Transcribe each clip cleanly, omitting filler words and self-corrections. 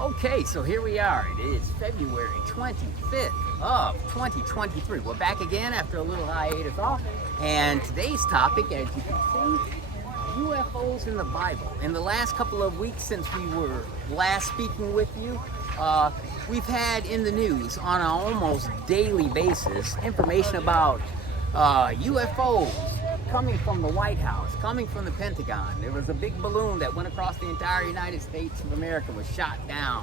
Okay, so here we are. It is February 25th of 2023. We're back again after a little hiatus off. And today's topic, as you can see, UFOs in the Bible. In the last couple of weeks since we were last speaking with you, we've had in the news on an almost daily basis information about UFOs coming from the White House, coming from the Pentagon. There was a big balloon that went across the entire United States of America, was shot down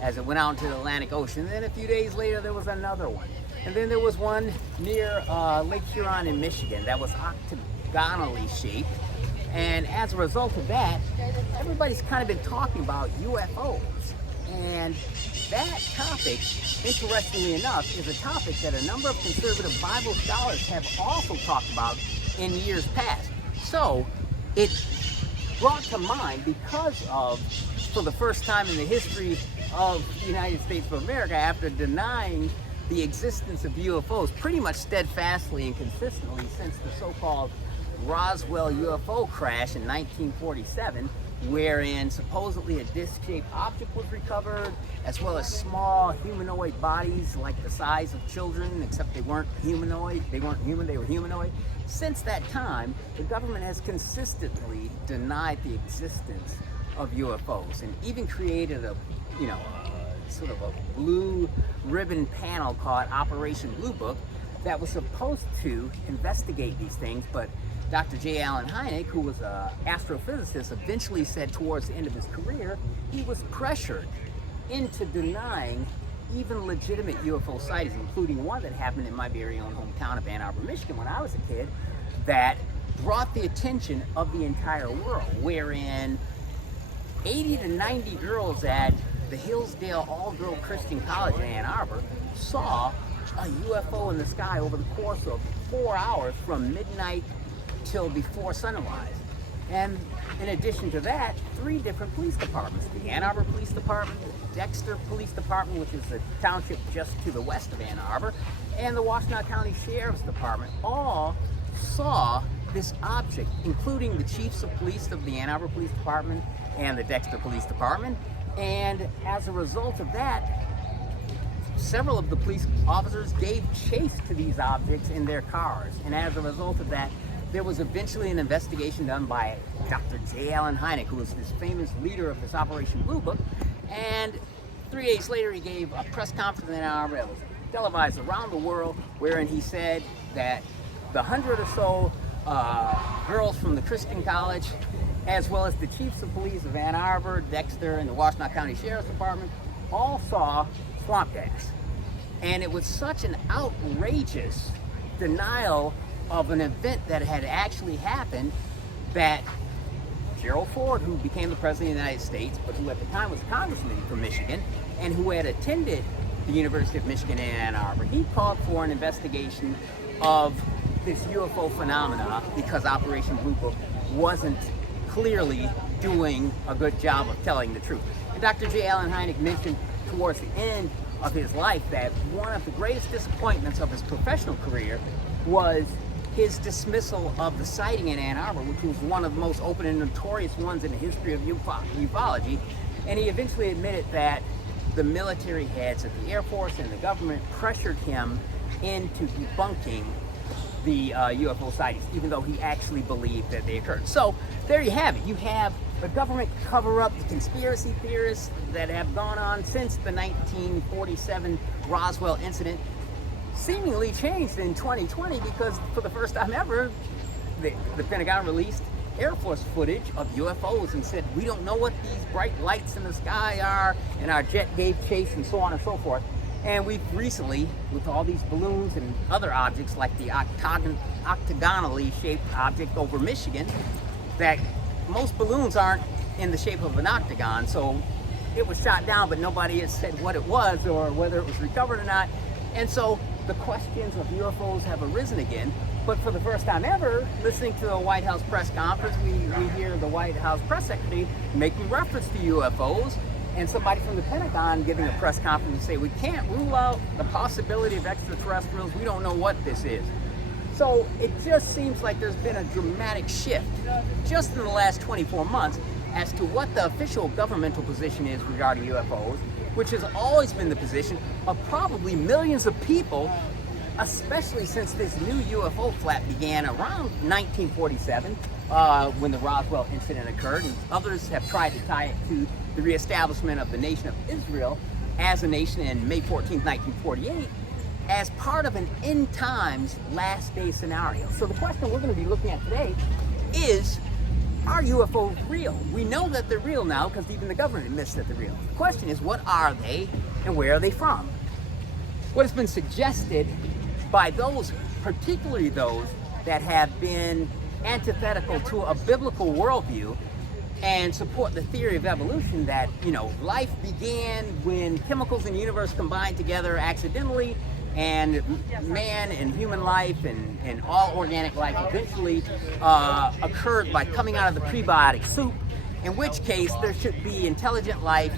as it went out into the Atlantic Ocean. And then a few days later, there was another one. And then there was one near Lake Huron in Michigan that was octagonally shaped. And as a result of that, everybody's kind of been talking about UFOs. And that topic, interestingly enough, is a topic that a number of conservative Bible scholars have also talked about in years past. So it brought to mind, because of, for the first time in the history of the United States of America, after denying the existence of UFOs pretty much steadfastly and consistently since the so-called Roswell UFO crash in 1947, wherein supposedly a disc-shaped object was recovered, as well as small humanoid bodies like the size of children, except they weren't humanoid, they weren't human, they were humanoid. Since that time, the government has consistently denied the existence of UFOs and even created a, sort of a blue ribbon panel called Operation Blue Book that was supposed to investigate these things, but Dr. J. Allen Hynek, who was an astrophysicist, eventually said towards the end of his career, he was pressured into denying even legitimate UFO sightings, including one that happened in my very own hometown of Ann Arbor, Michigan, when I was a kid, that brought the attention of the entire world, wherein 80 to 90 girls at the Hillsdale All-Girl Christian College in Ann Arbor saw a UFO in the sky over the course of 4 hours from midnight till before sunrise. And in addition to that, 3 different police departments, the Ann Arbor Police Department, the Dexter Police Department, which is a township just to the west of Ann Arbor, and the Washtenaw County Sheriff's Department, all saw this object, including the chiefs of police of the Ann Arbor Police Department and the Dexter Police Department. And as a result of that, several of the police officers gave chase to these objects in their cars. And as a result of that, there was eventually an investigation done by Dr. J. Allen Hynek, who was this famous leader of this Operation Blue Book. And 3 days later, he gave a press conference in Ann Arbor that was televised around the world, wherein he said that the 100 or so girls from the Christian College, as well as the chiefs of police of Ann Arbor, Dexter, and the Washtenaw County Sheriff's Department, all saw swamp gas. And it was such an outrageous denial of an event that had actually happened that Gerald Ford, who became the President of the United States, but who at the time was a congressman from Michigan, and who had attended the University of Michigan in Ann Arbor, he called for an investigation of this UFO phenomena because Operation Blue Book wasn't clearly doing a good job of telling the truth. And Dr. J. Allen Hynek mentioned towards the end of his life that one of the greatest disappointments of his professional career was his dismissal of the sighting in Ann Arbor, which was one of the most open and notorious ones in the history of ufology. And he eventually admitted that the military heads of the Air Force and the government pressured him into debunking the UFO sightings, even though he actually believed that they occurred. So there you have it. You have the government cover-up, the conspiracy theorists that have gone on since the 1947 Roswell incident seemingly changed in 2020 because for the first time ever, the Pentagon released Air Force footage of UFOs and said, we don't know what these bright lights in the sky are, and our jet gave chase and so on and so forth. And we've recently, with all these balloons and other objects like the octagonally shaped object over Michigan, that most balloons aren't in the shape of an octagon, so it was shot down, but nobody has said what it was or whether it was recovered or not. And so the questions of UFOs have arisen again. But for the first time ever, listening to the White House press conference, we hear the White House press secretary making reference to UFOs, and somebody from the Pentagon giving a press conference and say, we can't rule out the possibility of extraterrestrials, we don't know what this is. So it just seems like there's been a dramatic shift just in the last 24 months as to what the official governmental position is regarding UFOs, which has always been the position of probably millions of people, especially since this new UFO flap began around 1947, when the Roswell incident occurred, and others have tried to tie it to the reestablishment of the nation of Israel as a nation in May 14, 1948, as part of an end times last day scenario. So the question we're going to be looking at today is, are UFOs real? We know that they're real now because even the government admits that they're real. The question is, what are they and where are they from? What has been suggested by those, particularly those that have been antithetical to a biblical worldview and support the theory of evolution, that, you know, life began when chemicals in the universe combined together accidentally, and man and human life and all organic life eventually occurred by coming out of the prebiotic soup, in which case there should be intelligent life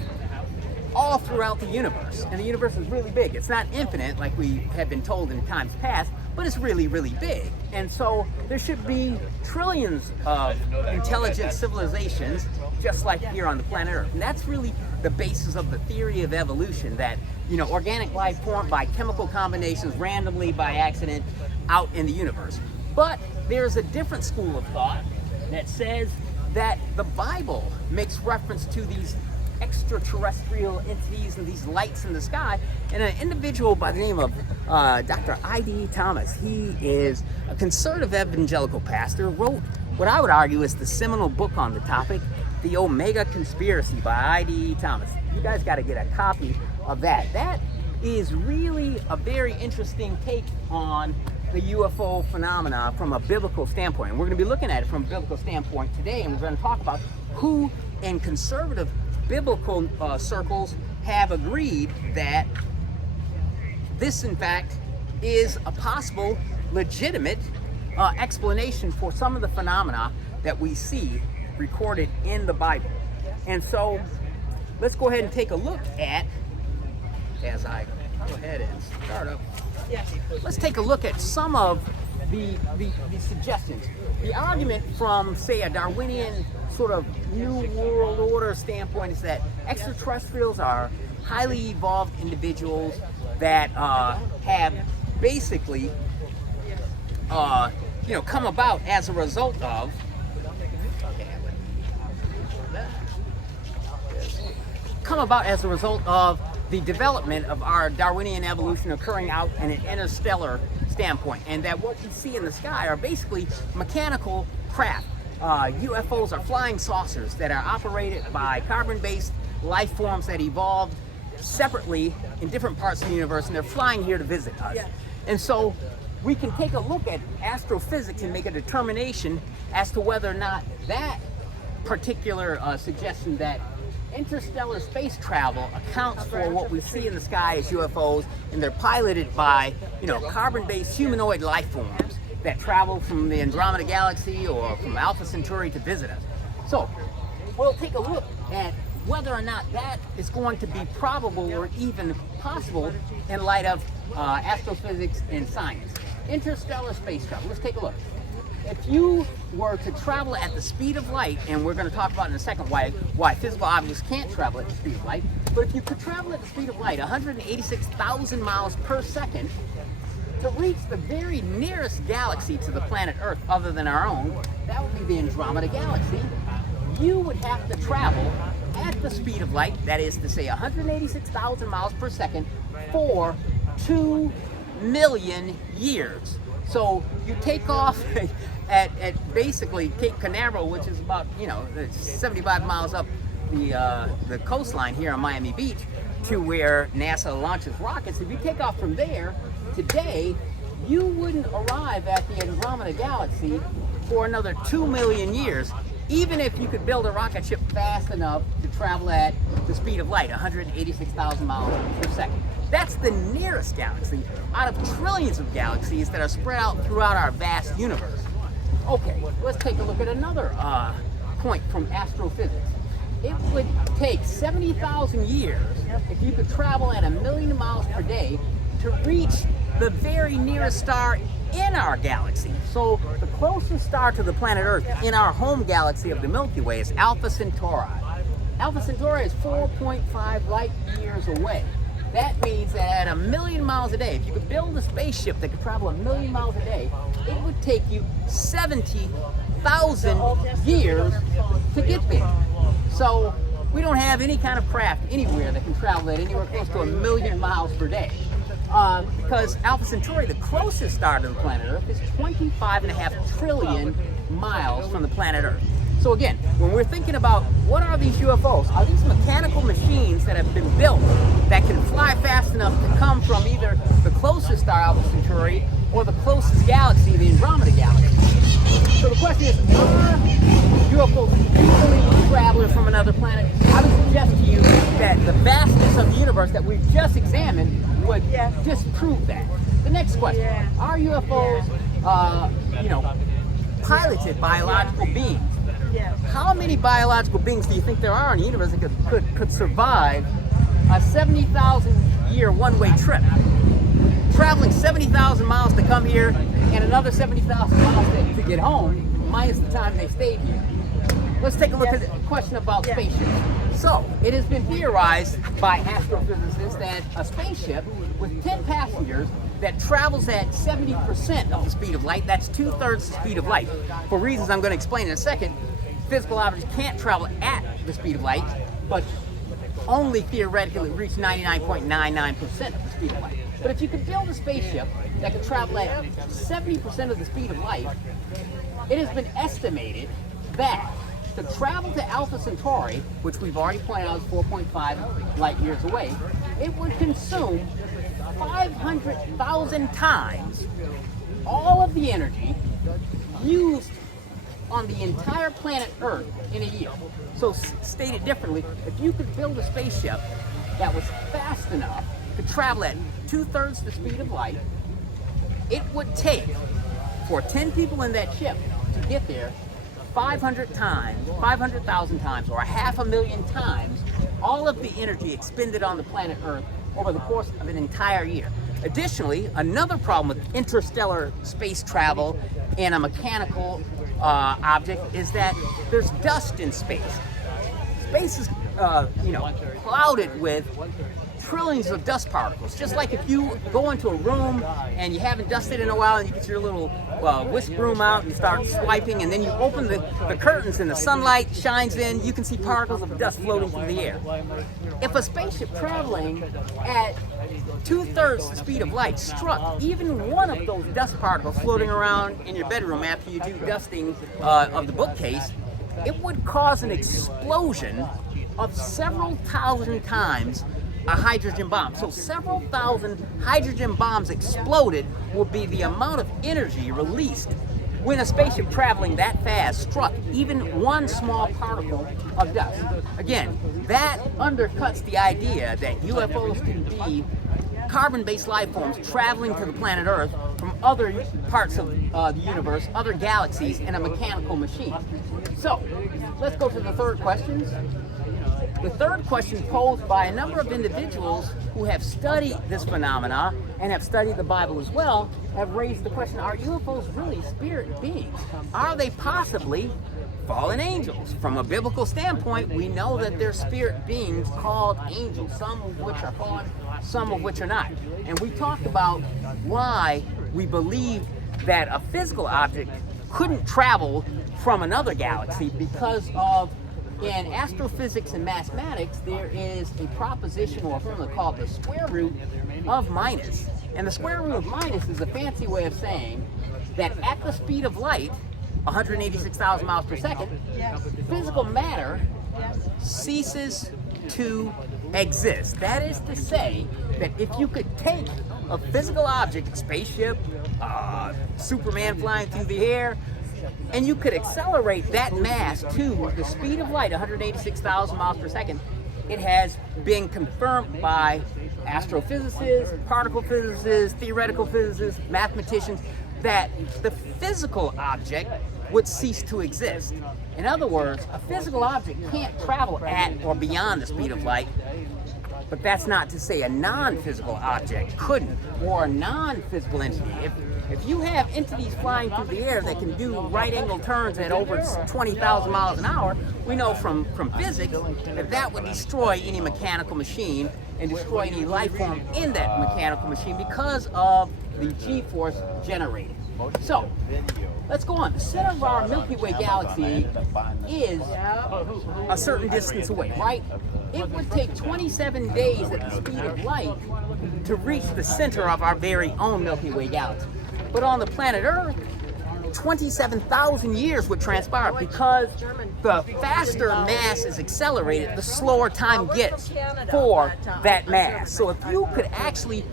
all throughout the universe. And the universe is really big. It's not infinite like we have been told in times past, but it's really, really big. And so there should be trillions of intelligent civilizations just like here on the planet Earth. And that's really the basis of the theory of evolution, that, you know, organic life formed by chemical combinations randomly by accident out in the universe. But there's a different school of thought that says that the Bible makes reference to these extraterrestrial entities and these lights in the sky, and an individual by the name of Dr. I.D. Thomas, he is a conservative evangelical pastor, wrote what I would argue is the seminal book on the topic, The Omega Conspiracy by I.D. Thomas. You guys got to get a copy of that. That is really a very interesting take on the UFO phenomena from a biblical standpoint. And we're going to be looking at it from a biblical standpoint today, and we're going to talk about who in conservative biblical circles have agreed that this, in fact, is a possible, legitimate explanation for some of the phenomena that we see recorded in the Bible. And so let's go ahead and take a look at, as I go ahead and start up, let's take a look at some of the suggestions. The argument from, say, a Darwinian sort of New World Order standpoint is that extraterrestrials are highly evolved individuals that have basically, come about as a result of the development of our Darwinian evolution occurring out in an interstellar standpoint, and that what we see in the sky are basically mechanical craft. UFOs are flying saucers that are operated by carbon-based life forms that evolved separately in different parts of the universe, and they're flying here to visit us. Yeah. And so we can take a look at astrophysics and make a determination as to whether or not that particular suggestion that interstellar space travel accounts for what we see in the sky as UFOs, and they're piloted by, carbon-based humanoid life forms that travel from the Andromeda Galaxy or from Alpha Centauri to visit us. So we'll take a look at whether or not that is going to be probable or even possible in light of astrophysics and science. Interstellar space travel. Let's take a look. If you were to travel at the speed of light, and we're going to talk about in a second why physical objects can't travel at the speed of light, but if you could travel at the speed of light, 186,000 miles per second, to reach the very nearest galaxy to the planet Earth other than our own, that would be the Andromeda Galaxy, you would have to travel at the speed of light, that is to say 186,000 miles per second, for 2 million years. So you take off at basically Cape Canaveral, which is about 75 miles up the coastline here on Miami Beach, to where NASA launches rockets. If you take off from there today, you wouldn't arrive at the Andromeda Galaxy for another 2 million years, even if you could build a rocket ship fast enough to travel at the speed of light, 186,000 miles per second. That's the nearest galaxy out of trillions of galaxies that are spread out throughout our vast universe. Okay, let's take a look at another point from astrophysics. It would take 70,000 years if you could travel at 1 million miles per day to reach the very nearest star in our galaxy. So the closest star to the planet Earth in our home galaxy of the Milky Way is Alpha Centauri. Alpha Centauri is 4.5 light years away. That means that at 1,000,000 miles a day, if you could build a spaceship that could travel 1,000,000 miles a day, it would take you 70,000 years to get there. So we don't have any kind of craft anywhere that can travel at anywhere close to 1,000,000 miles per day. Because Alpha Centauri, the closest star to the planet Earth, is 25.5 trillion miles from the planet Earth. So again, when we're thinking about what are these UFOs, are these mechanical machines that have been built that can fly fast enough to come from either the closest star, Alpha Centauri, or the closest galaxy, the Andromeda Galaxy? So the question is, are UFOs really travelers from another planet? I would suggest to you that the vastness of the universe that we've just examined would disprove that. The next question, are UFOs, piloted biological beings? How many biological beings do you think there are in the universe that could survive a 70,000-year one-way trip? Traveling 70,000 miles to come here and another 70,000 miles to get home, minus the time they stayed here. Let's take a look at the question about spaceships. So, it has been theorized by astrophysicists that a spaceship with 10 passengers that travels at 70% of the speed of light, that's 2/3 the speed of light. For reasons I'm going to explain in a second, physical objects can't travel at the speed of light, but only theoretically reach 99.99% of the speed of light. But if you could build a spaceship that could travel at 70% of the speed of light, it has been estimated that to travel to Alpha Centauri, which we've already pointed out is 4.5 light years away, it would consume 500,000 times all of the energy used on the entire planet Earth in a year. So stated differently, if you could build a spaceship that was fast enough to travel at 2/3 the speed of light, it would take, for 10 people in that ship to get there, 500,000 times, or 500,000 times, all of the energy expended on the planet Earth over the course of an entire year. Additionally, another problem with interstellar space travel and a mechanical object is that there's dust in space. Space is, clouded with trillions of dust particles. Just like if you go into a room and you haven't dusted in a while and you get your little whisk broom out and start swiping, and then you open the curtains and the sunlight shines in, you can see particles of dust floating through the air. If a spaceship traveling at 2/3 the speed of light struck even one of those dust particles floating around in your bedroom after you do dusting of the bookcase, it would cause an explosion of several thousand times a hydrogen bomb. So several thousand hydrogen bombs exploded will be the amount of energy released when a spaceship traveling that fast struck even one small particle of dust. Again, that undercuts the idea that UFOs can be carbon-based life forms traveling to the planet Earth from other parts of the universe, other galaxies, in a mechanical machine. So, let's go to the third question. The third question, posed by a number of individuals who have studied this phenomena and have studied the Bible as well, have raised the question, are UFOs really spirit beings? Are they possibly fallen angels? From a biblical standpoint, we know that they're spirit beings called angels, some of which are fallen, some of which are not. And we talked about why we believe that a physical object couldn't travel from another galaxy because of, in astrophysics and mathematics, there is a proposition or a formula called the square root of minus. And the square root of minus is a fancy way of saying that at the speed of light, 186,000 miles per second, physical matter ceases to exist. That is to say that if you could take a physical object, spaceship, Superman flying through the air, and you could accelerate that mass to the speed of light, 186,000 miles per second, it has been confirmed by astrophysicists, particle physicists, theoretical physicists, mathematicians, that the physical object would cease to exist. In other words, a physical object can't travel at or beyond the speed of light But that's not to say a non-physical object couldn't, or a non-physical entity. If you have entities flying through the air that can do right-angle turns at over 20,000 miles an hour, we know from physics that would destroy any mechanical machine and destroy any life form in that mechanical machine because of the G-force generated. So, let's go on. The center of our Milky Way galaxy is a certain distance away, right? It would take 27 days at the speed of light to reach the center of our very own Milky Way galaxy. But on the planet Earth, 27,000 years would transpire because the faster mass is accelerated, the slower time gets for that mass. So if you could actually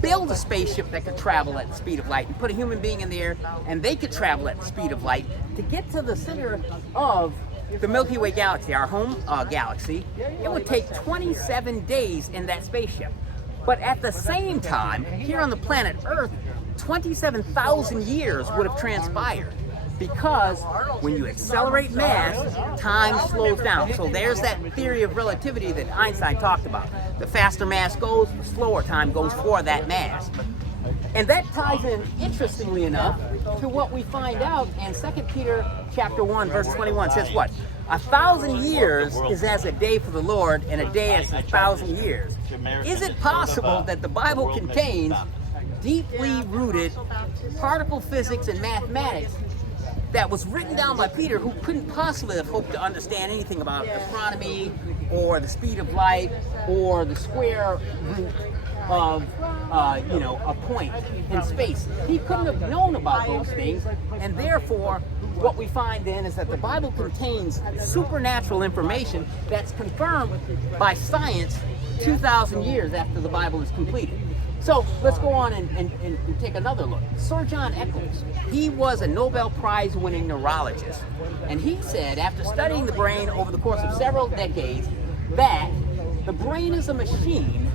build a spaceship that could travel at the speed of light and put a human being in the air and they could travel at the speed of light to get to the center of the Milky Way galaxy, our home galaxy, it would take 27 days in that spaceship. But at the same time, here on the planet Earth, 27,000 years would have transpired because when you accelerate mass, time slows down. So there's that theory of relativity that Einstein talked about. The faster mass goes, the slower time goes for that mass. And that ties in, interestingly enough, to what we find out in 2 Peter chapter 1, verse 21. It says what? 1,000 years is as a day for the Lord, and a day as 1,000 years. Is it possible that the Bible contains deeply rooted particle physics and mathematics that was written down by Peter, who couldn't possibly have hoped to understand anything about astronomy or the speed of light or the square root of a point in space? He couldn't have known about those things, and therefore what we find then is that the Bible contains supernatural information that's confirmed by science 2,000 years after the Bible is completed. So let's go on and take another look. Sir John Eccles, he was a Nobel Prize winning neurologist. And he said, after studying the brain over the course of several decades, that the brain is a machine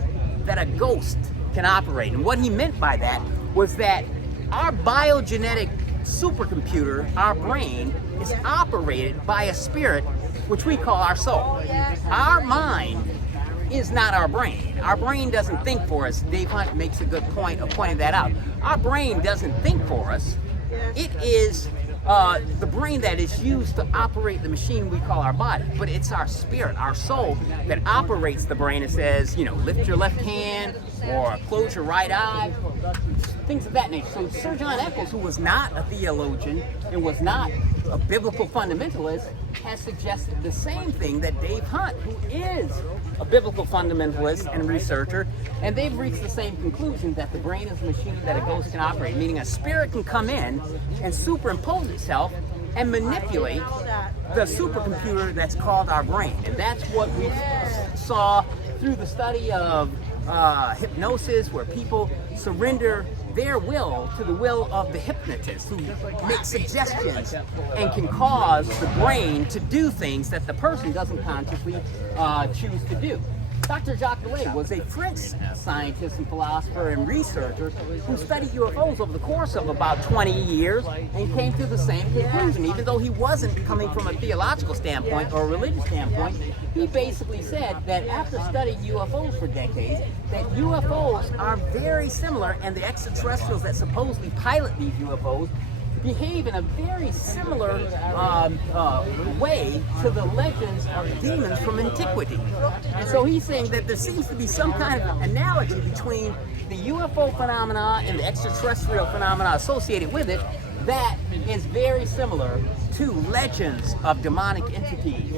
that a ghost can operate. And what he meant by that was that our biogenetic supercomputer, our brain, is operated by a spirit, which we call our soul. Our mind is not our brain. Our brain doesn't think for us. Dave Hunt makes a good point of pointing that out. Our brain doesn't think for us. It is the brain that is used to operate the machine we call our body. But it's our spirit, our soul, that operates the brain and says, lift your left hand or close your right eye, things of that nature. So Sir John Eccles, who was not a theologian and was not a biblical fundamentalist, has suggested the same thing that Dave Hunt, who is a biblical fundamentalist and researcher, and they've reached the same conclusion that the brain is a machine that a ghost can operate, meaning a spirit can come in and superimpose itself and manipulate the supercomputer that's called our brain. And that's what we saw through the study of hypnosis, where people surrender their will to the will of the hypnotist, who makes suggestions and can cause the brain to do things that the person doesn't consciously choose to do. Dr. Jacques Vallée was a French scientist and philosopher and researcher who studied UFOs over the course of about 20 years and came to the same conclusion. Even though he wasn't coming from a theological standpoint or a religious standpoint, he basically said that after studying UFOs for decades, that UFOs are very similar, and the extraterrestrials that supposedly pilot these UFOs behave in a very similar way to the legends of demons from antiquity. And so he's saying that there seems to be some kind of analogy between the UFO phenomena and the extraterrestrial phenomena associated with it that is very similar to legends of demonic entities.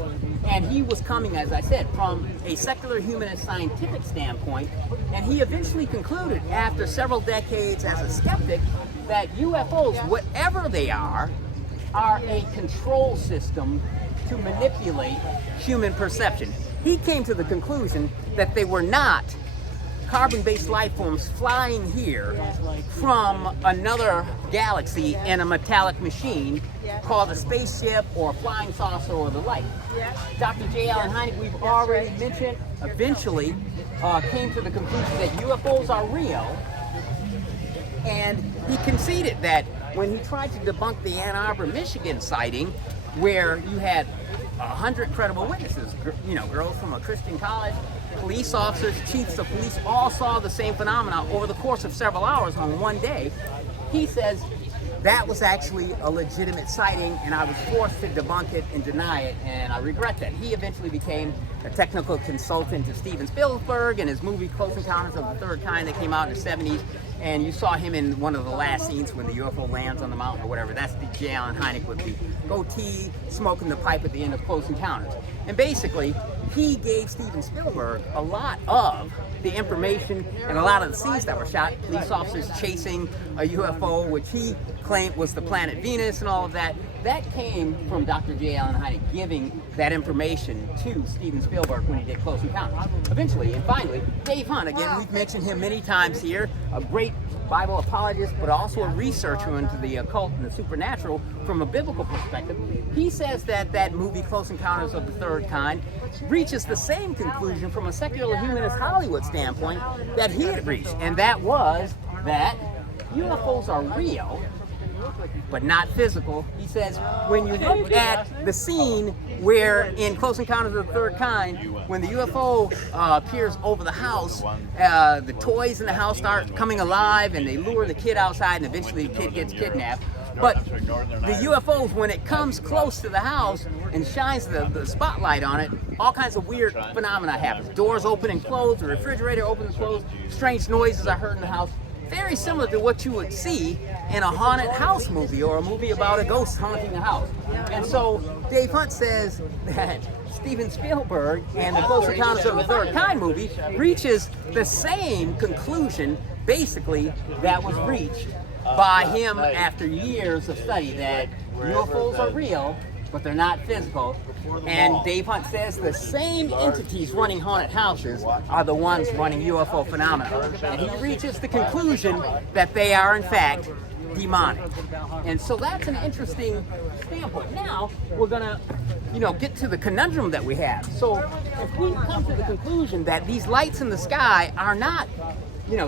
And he was coming, as I said, from a secular humanist scientific standpoint, and he eventually concluded, after several decades as a skeptic, that UFOs, whatever they are a control system to manipulate human perception. He came to the conclusion that they were not carbon-based life forms flying here from another galaxy in a metallic machine called a spaceship or a flying saucer or the like. Dr. J. Allen Hynek, we've already mentioned, eventually came to the conclusion that UFOs are real, and he conceded that when he tried to debunk the Ann Arbor, Michigan sighting, where you had 100 credible witnesses, girls from a Christian college, police officers, chiefs of police, all saw the same phenomena over the course of several hours on one day. He says that was actually a legitimate sighting, and I was forced to debunk it and deny it, and I regret that. He eventually became a technical consultant to Steven Spielberg and his movie Close Encounters of the Third Kind that came out in the 70s, and you saw him in one of the last scenes when the UFO lands on the mountain or whatever. That's the J. Allen Hynek with the goatee, smoking the pipe at the end of Close Encounters. And basically, he gave Steven Spielberg a lot of the information and a lot of the scenes that were shot. Police officers chasing a UFO, which he claimed was the planet Venus and all of that. That came from Dr. J. Allen Hynek giving that information to Steven Spielberg when he did Close Encounters. Eventually, and finally, Dave Hunt, again, we've mentioned him many times here, a great Bible apologist, but also a researcher into the occult and the supernatural from a biblical perspective. He says that that movie, Close Encounters of the Third Kind, reaches the same conclusion from a secular humanist Hollywood standpoint that he had reached, and that was that UFOs are real, but not physical. He says when you look at the scene where in Close Encounters of the Third Kind, when the UFO appears over the house, the toys in the house start coming alive and they lure the kid outside and eventually the kid gets kidnapped. But the UFOs, when it comes close to the house and shines the spotlight on it, all kinds of weird phenomena happen. Doors open and close, the refrigerator opens and closes, strange noises are heard in the house. Very similar to what you would see in a haunted house movie or a movie about a ghost haunting a house. And so Dave Hunt says that Steven Spielberg and the Close Encounters of the Third Kind movie reaches the same conclusion, basically, that was reached by him after years of study, that UFOs are real, but they're not physical. And Dave Hunt says the same entities running haunted houses are the ones running UFO phenomena. And he reaches the conclusion that they are, in fact, demonic. And so that's an interesting standpoint. Now, we're going to, get to the conundrum that we have. So if we come to the conclusion that these lights in the sky are not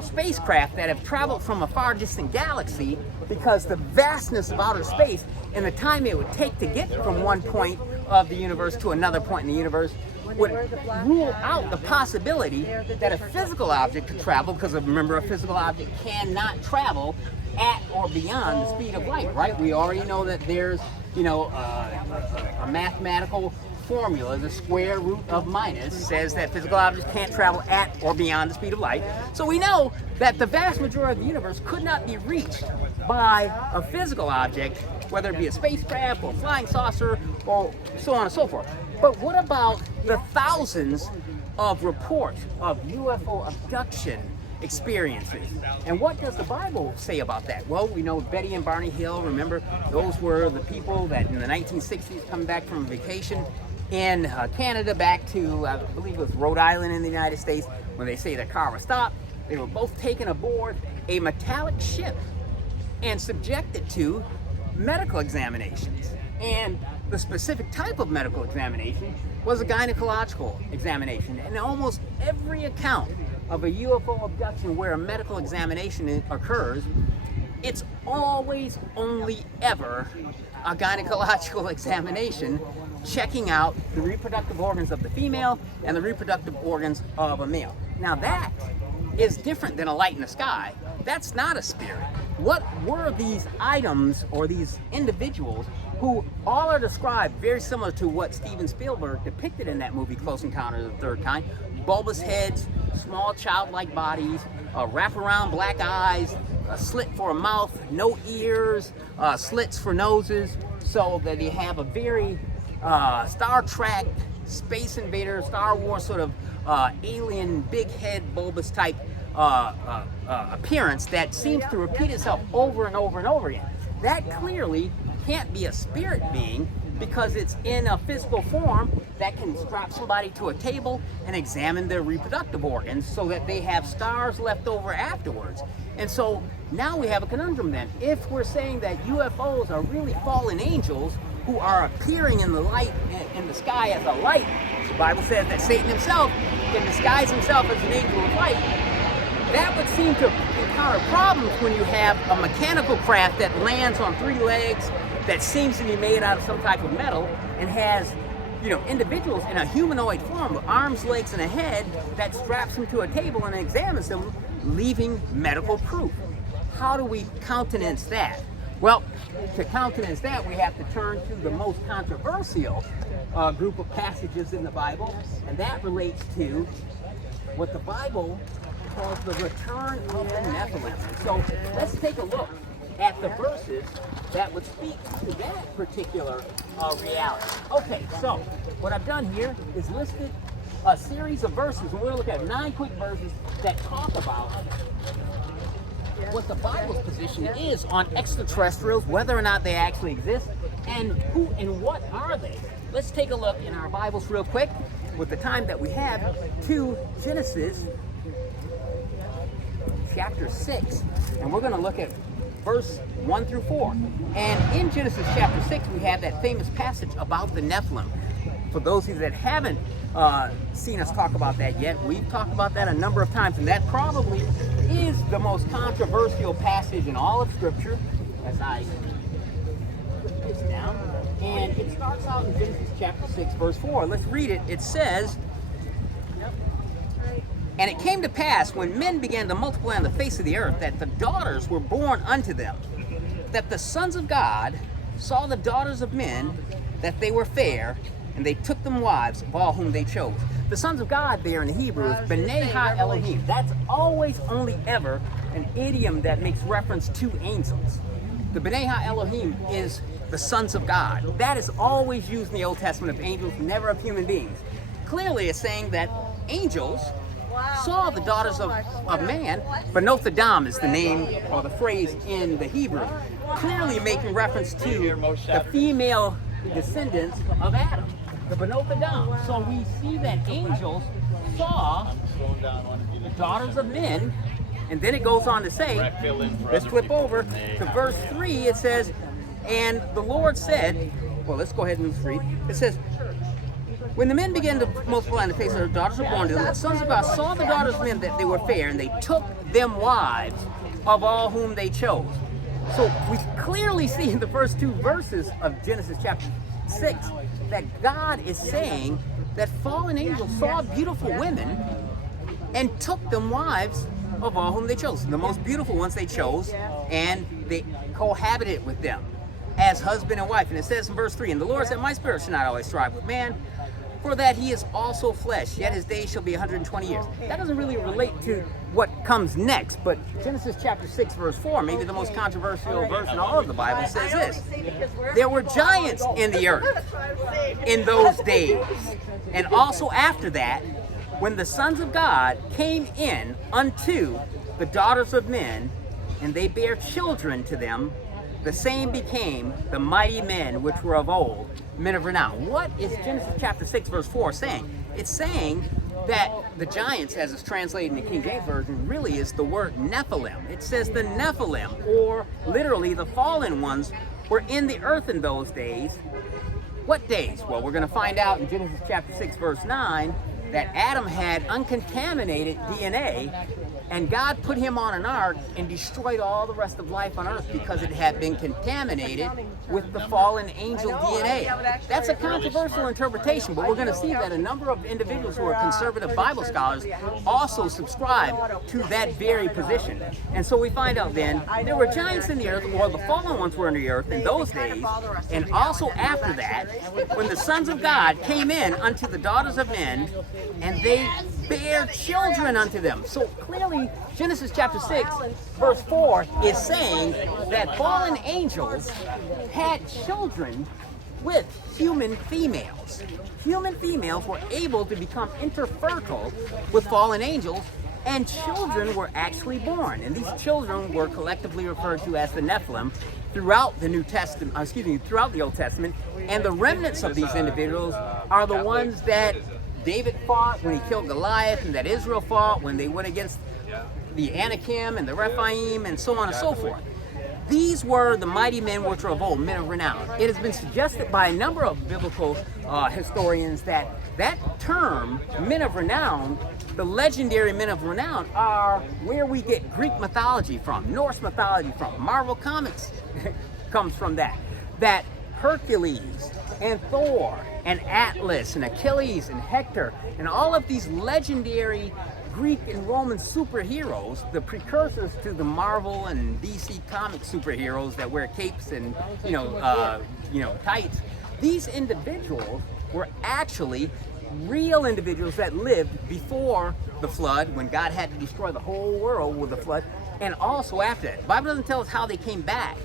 spacecraft that have traveled from a far distant galaxy, because the vastness of outer space and the time it would take to get from one point of the universe to another point in the universe would rule out the possibility that a physical object could travel, because remember, a physical object cannot travel at or beyond the speed of light, right? We already know that there's, a mathematical formula, the square root of minus, says that physical objects can't travel at or beyond the speed of light. So we know that the vast majority of the universe could not be reached by a physical object, whether it be a spacecraft or a flying saucer or so on and so forth. But what about the thousands of reports of UFO abduction experiences? And what does the Bible say about that? Well, we know Betty and Barney Hill, remember, those were the people that in the 1960s come back from vacation in Canada back to, I believe it was Rhode Island in the United States, when they say their car was stopped. They were both taken aboard a metallic ship and subjected to medical examinations. And the specific type of medical examination was a gynecological examination. And almost every account of a UFO abduction where a medical examination occurs, it's always only ever a gynecological examination, checking out the reproductive organs of the female and the reproductive organs of a male. Now that is different than a light in the sky. That's not a spirit. What were these items or these individuals who all are described very similar to what Steven Spielberg depicted in that movie, Close Encounters of the Third Kind? Bulbous heads, small childlike bodies, wraparound black eyes, a slit for a mouth, no ears, slits for noses, so that you have a very Star Trek, Space Invader, Star Wars sort of alien, big head, bulbous type appearance that seems to repeat itself over and over and over again. That clearly can't be a spirit being, because it's in a physical form that can strap somebody to a table and examine their reproductive organs so that they have scars left over afterwards. And so now we have a conundrum then. If we're saying that UFOs are really fallen angels who are appearing in the light, in the sky as a light, the Bible says that Satan himself can disguise himself as an angel of light, that would seem to encounter problems when you have a mechanical craft that lands on three legs, that seems to be made out of some type of metal, and has individuals in a humanoid form with arms, legs, and a head that straps them to a table and examines them, leaving medical proof. How do we countenance that? Well, to countenance that, we have to turn to the most controversial group of passages in the Bible, and that relates to what the Bible calls the return of the Nephilim. So let's take a look at the verses that would speak to that particular reality. Okay, so what I've done here is listed a series of verses, and we're going to look at 9 quick verses that talk about what the Bible's position is on extraterrestrials, whether or not they actually exist, and who and what are they. Let's take a look in our Bibles real quick, with the time that we have, to Genesis chapter 6, and we're going to look at verse 1 through 4. And in Genesis chapter 6, we have that famous passage about the Nephilim. For those of you that haven't seen us talk about that yet, we've talked about that a number of times, and that probably is the most controversial passage in all of Scripture, as I put this down. And it starts out in Genesis chapter 6, verse 4. Let's read it. It says, "And it came to pass, when men began to multiply on the face of the earth, that the daughters were born unto them, that the sons of God saw the daughters of men, that they were fair, and they took them wives of all whom they chose." The sons of God there in the Hebrew is B'nai Ha-Elohim. That's always, only ever, an idiom that makes reference to angels. The B'nai Ha-Elohim is the sons of God. That is always used in the Old Testament of angels, never of human beings. Clearly it's saying that angels saw the daughters of man, but note the Dam is the name or the phrase in the Hebrew, clearly making reference to the female descendants of Adam, the Benot Adam. So we see that angels saw the daughters of men, and then it goes on to say, let's flip over to verse 3, it says, "And the Lord said," well, let's go ahead and read. It says, "When the men began to multiply in the face of their daughters were born to them, the sons of God saw the daughters of men that they were fair, and they took them wives of all whom they chose." So we clearly see in the first 2 verses of Genesis chapter 6 that God is saying that fallen angels saw beautiful women and took them wives of all whom they chose. The most beautiful ones they chose, and they cohabited with them as husband and wife. And it says in verse 3, "And the Lord said, My spirit shall not always strive with man, for that he is also flesh, yet his days shall be 120 years. That doesn't really relate to what comes next, but Genesis chapter 6, verse 4, maybe the most controversial verse in all of the Bible, says this: "There were giants in the earth in those days, and also after that, when the sons of God came in unto the daughters of men, and they bare children to them, the same became the mighty men which were of old, men of renown." What is Genesis chapter 6, verse 4 saying? It's saying that the giants, as it's translated in the King James Version, really is the word Nephilim. It says the Nephilim, or literally the fallen ones, were in the earth in those days. What days? Well, we're going to find out in Genesis chapter 6, verse 9, that Adam had uncontaminated DNA, and God put him on an ark and destroyed all the rest of life on earth because it had been contaminated with the fallen angel DNA. That's a controversial interpretation, but we're going to see that a number of individuals who are conservative Bible scholars also subscribe to that very position. And so we find out then, there were giants in the earth, or the fallen ones were in the earth in those days, and also after that, when the sons of God came in unto the daughters of men, and they bare children unto them. So clearly, Genesis chapter 6, verse 4 is saying that fallen angels had children with human females. Human females were able to become interfertile with fallen angels, and children were actually born. And these children were collectively referred to as the Nephilim throughout the New Testament, throughout the Old Testament. And the remnants of these individuals are the ones that David fought when he killed Goliath, and that Israel fought when they went against the Anakim and the Rephaim, and so on and so forth. These were the mighty men which were of old, men of renown. It has been suggested by a number of biblical historians that that term, men of renown, the legendary men of renown, are where we get Greek mythology from, Norse mythology from. Marvel Comics comes from that. That Hercules and Thor and Atlas and Achilles and Hector and all of these legendary Greek and Roman superheroes, the precursors to the Marvel and DC comic superheroes that wear capes and tights. These individuals were actually real individuals that lived before the flood, when God had to destroy the whole world with the flood, and also after that. The Bible doesn't tell us how they came back,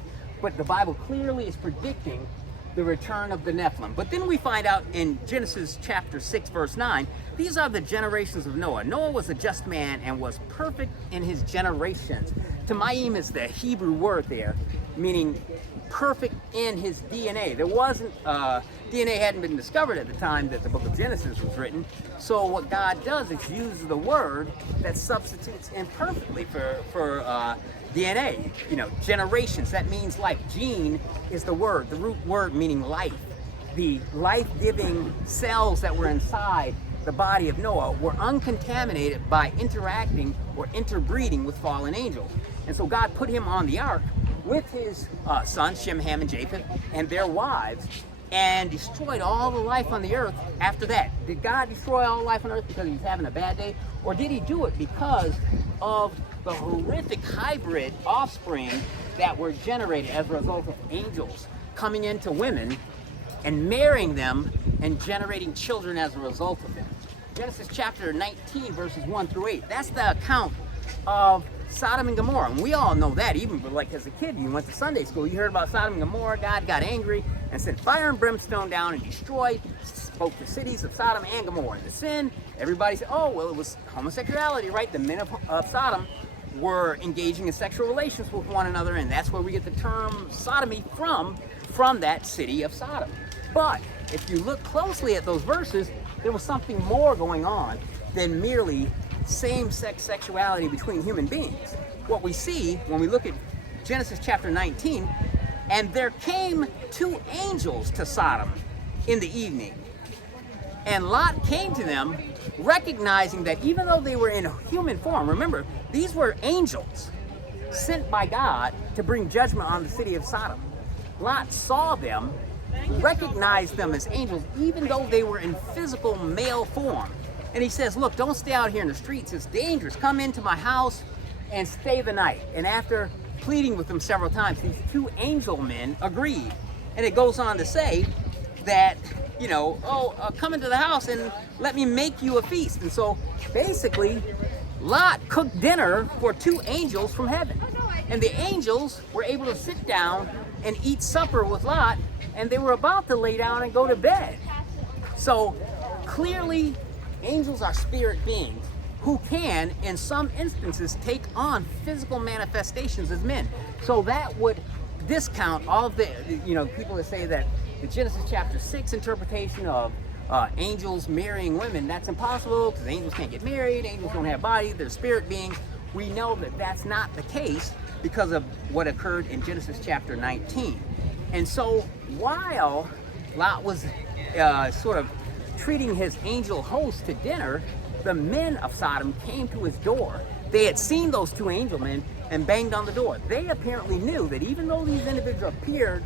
but the Bible clearly is predicting the return of the Nephilim. But then we find out in Genesis chapter 6, verse 9, these are the generations of Noah. Noah was a just man and was perfect in his generations. Tamayim is the Hebrew word there, meaning perfect in his DNA. There wasn't, DNA hadn't been discovered at the time that the book of Genesis was written. So what God does is use the word that substitutes in perfectly for DNA, generations. That means life. Gene is the word, the root word meaning life. The life-giving cells that were inside the body of Noah were uncontaminated by interacting or interbreeding with fallen angels. And so God put him on the ark with his sons, Shem, Ham, and Japheth, and their wives, and destroyed all the life on the earth after that. Did God destroy all life on earth because he was having a bad day? Or did he do it because of the horrific hybrid offspring that were generated as a result of angels coming into women and marrying them and generating children as a result of them? Genesis chapter 19, verses 1 through 8. That's the account of Sodom and Gomorrah. And we all know that. Even like as a kid, you went to Sunday school, you heard about Sodom and Gomorrah. God got angry and sent fire and brimstone down and destroyed both the cities of Sodom and Gomorrah. The sin, everybody said, oh, well, it was homosexuality, right? The men of Sodom were engaging in sexual relations with one another, and that's where we get the term sodomy from that city of Sodom. But if you look closely at those verses, there was something more going on than merely same-sex sexuality between human beings. What we see when we look at Genesis chapter 19, and there came 2 angels to Sodom in the evening. And Lot came to them, recognizing that even though they were in human form, remember, these were angels sent by God to bring judgment on the city of Sodom. Lot saw them, recognized them as angels, even though they were in physical male form. And he says, look, don't stay out here in the streets. It's dangerous. Come into my house and stay the night. And after pleading with them several times, these 2 angel men agreed. And it goes on to say that, come into the house and let me make you a feast. And so basically, Lot cooked dinner for 2 angels from heaven. And the angels were able to sit down and eat supper with Lot, and they were about to lay down and go to bed. So clearly, angels are spirit beings who can, in some instances, take on physical manifestations as men. So that would discount all of the, people that say that the Genesis chapter 6 interpretation of angels marrying women, that's impossible because angels can't get married, angels don't have bodies, they're spirit beings. We know that that's not the case because of what occurred in Genesis chapter 19. And so while Lot was sort of treating his angel host to dinner, the men of Sodom came to his door. They had seen those 2 angel men and banged on the door. They apparently knew that even though these individuals appeared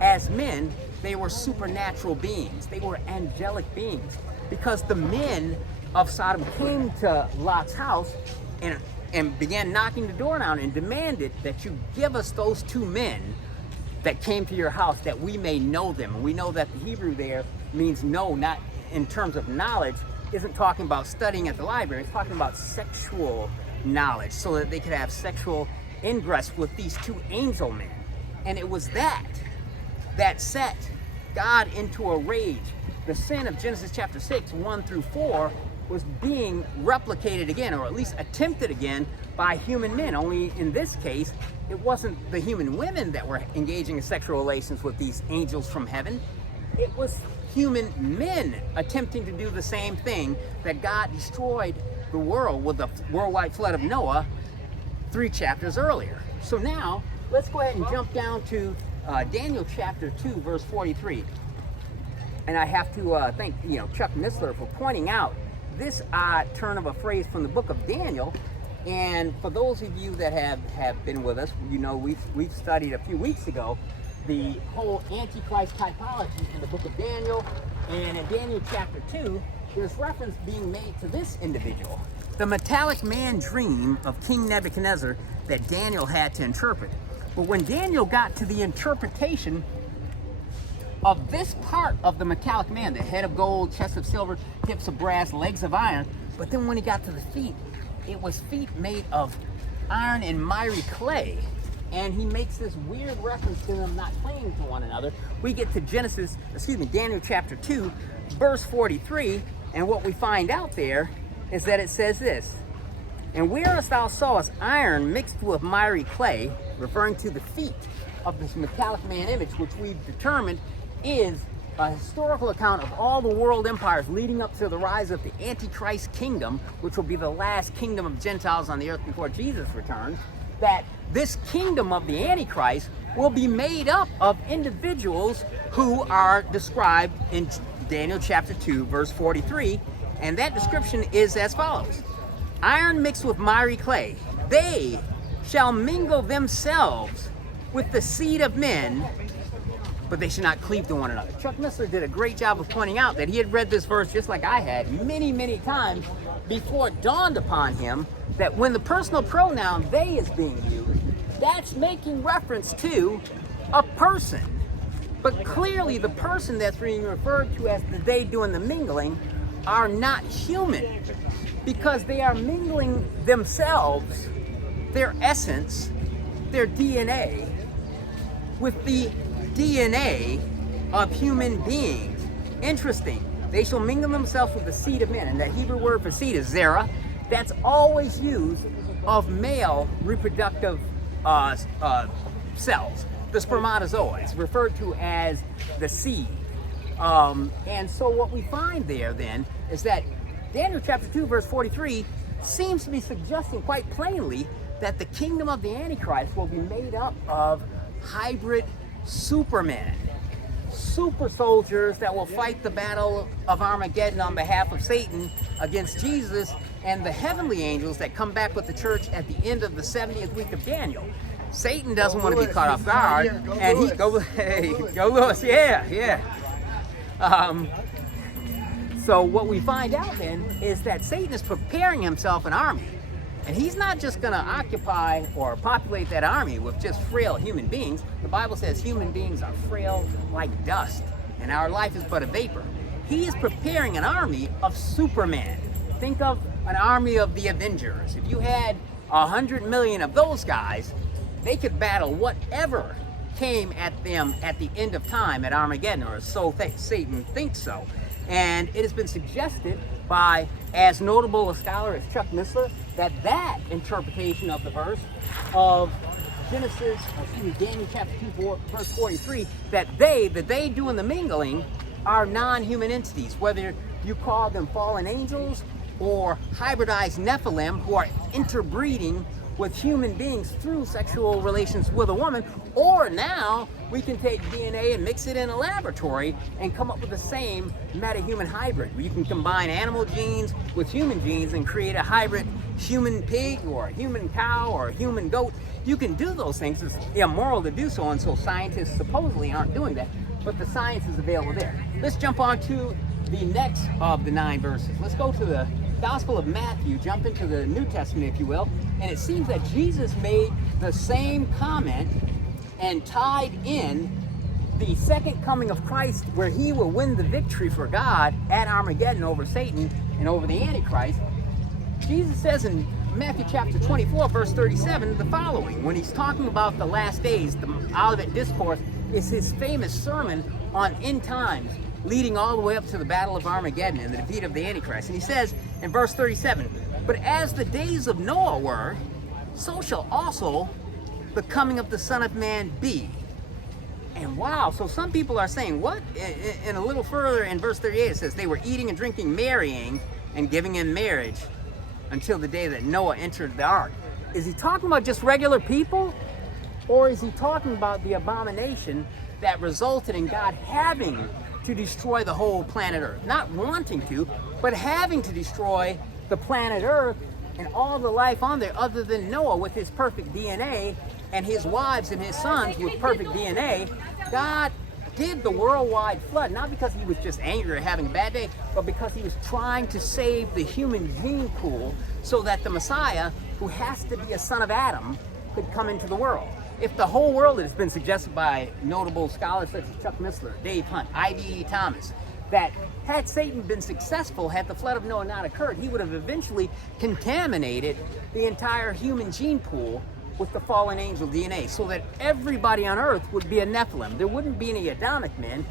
as men, they were supernatural beings. They were angelic beings, because the men of Sodom came to Lot's house and began knocking the door down and demanded that you give us those 2 men that came to your house, that we may know them. And we know that the Hebrew there means know, not in terms of knowledge, isn't talking about studying at the library. It's talking about sexual knowledge, so that they could have sexual ingress with these 2 angel men. And it was that set God into a rage. The sin of Genesis chapter 6, 1 through 4, was being replicated again, or at least attempted again, by human men. Only in this case, it wasn't the human women that were engaging in sexual relations with these angels from heaven. It was human men attempting to do the same thing that God destroyed the world with the worldwide flood of Noah 3 chapters earlier. So now, let's go ahead and jump down to Daniel chapter 2, verse 43. And I have to thank Chuck Missler for pointing out this turn of a phrase from the book of Daniel. And for those of you that have been with us, we've studied a few weeks ago the whole Antichrist typology in the book of Daniel, And in Daniel chapter 2, there's reference being made to this individual. The metallic man dream of King Nebuchadnezzar that Daniel had to interpret. But when Daniel got to the interpretation of this part of the metallic man, the head of gold, chest of silver, hips of brass, legs of iron, but then when he got to the feet, it was feet made of iron and miry clay. And he makes this weird reference to them not clinging to one another. We get to Daniel chapter 2, verse 43, and what we find out there is that it says this: "And whereas thou sawest iron mixed with miry clay," referring to the feet of this metallic man image, which we've determined is a historical account of all the world empires leading up to the rise of the Antichrist kingdom, which will be the last kingdom of Gentiles on the earth before Jesus returns, that this kingdom of the Antichrist will be made up of individuals who are described in Daniel chapter 2, verse 43, and that description is as follows: "Iron mixed with miry clay, they shall mingle themselves with the seed of men, but they should not cleave to one another." Chuck Missler did a great job of pointing out that he had read this verse just like I had many, many times before it dawned upon him that when the personal pronoun they is being used, that's making reference to a person. But clearly the person that's being referred to as the they doing the mingling are not human, because they are mingling themselves, their essence, their DNA, with the DNA of human beings. Interesting. They shall mingle themselves with the seed of men. And that Hebrew word for seed is zera. That's always used of male reproductive cells. The spermatozoa is referred to as the seed. And so what we find there then is that Daniel chapter 2 verse 43 seems to be suggesting quite plainly that the kingdom of the Antichrist will be made up of hybrid supermen, super soldiers that will fight the battle of Armageddon on behalf of Satan against Jesus, and the heavenly angels that come back with the church at the end of the 70th week of Daniel. Satan doesn't want to be caught off guard, and he go Lewis, yeah. So what we find out then is that Satan is preparing himself an army, and he's not just going to occupy or populate that army with just frail human beings. The Bible says human beings are frail like dust, and our life is but a vapor. He is preparing an army of supermen. Think of an army of the Avengers. If you had 100 million of those guys, they could battle whatever came at them at the end of time at Armageddon, or so Satan thinks so. And it has been suggested by as notable a scholar as Chuck Missler that interpretation of the verse of Daniel chapter 2 verse 43, that they doing the mingling are non-human entities, whether you call them fallen angels or hybridized Nephilim who are interbreeding with human beings through sexual relations with a woman, or now we can take DNA and mix it in a laboratory and come up with the same meta-human hybrid. You can combine animal genes with human genes and create a hybrid human pig or a human cow or a human goat. You can do those things. It's immoral to do so, and so scientists supposedly aren't doing that, but the science is available there. Let's jump on to the next of the 9 verses. Let's go to the Gospel of Matthew, jump into the New Testament, if you will, and it seems that Jesus made the same comment and tied in the second coming of Christ, where he will win the victory for God at Armageddon over Satan and over the Antichrist. Jesus says in Matthew chapter 24, verse 37, the following. When he's talking about the last days, the Olivet Discourse is his famous sermon on end times, leading all the way up to the Battle of Armageddon and the defeat of the Antichrist. And he says in verse 37, "But as the days of Noah were, so shall also the coming of the Son of Man be." And wow, so some people are saying, what? And a little further in verse 38 it says, "They were eating and drinking, marrying, and giving in marriage until the day that Noah entered the ark." Is he talking about just regular people? Or is he talking about the abomination that resulted in God having to destroy the whole planet Earth? Not wanting to, but having to destroy the planet Earth and all the life on there other than Noah with his perfect DNA and his wives and his sons with perfect DNA. God did the worldwide flood, not because he was just angry or having a bad day, but because he was trying to save the human gene pool so that the Messiah, who has to be a son of Adam, could come into the world. If the whole world, has been suggested by notable scholars such as Chuck Missler, Dave Hunt, I.B.E. Thomas, that had Satan been successful, had the flood of Noah not occurred, he would have eventually contaminated the entire human gene pool with the fallen angel DNA, so that everybody on earth would be a Nephilim. There wouldn't be any Adamic men.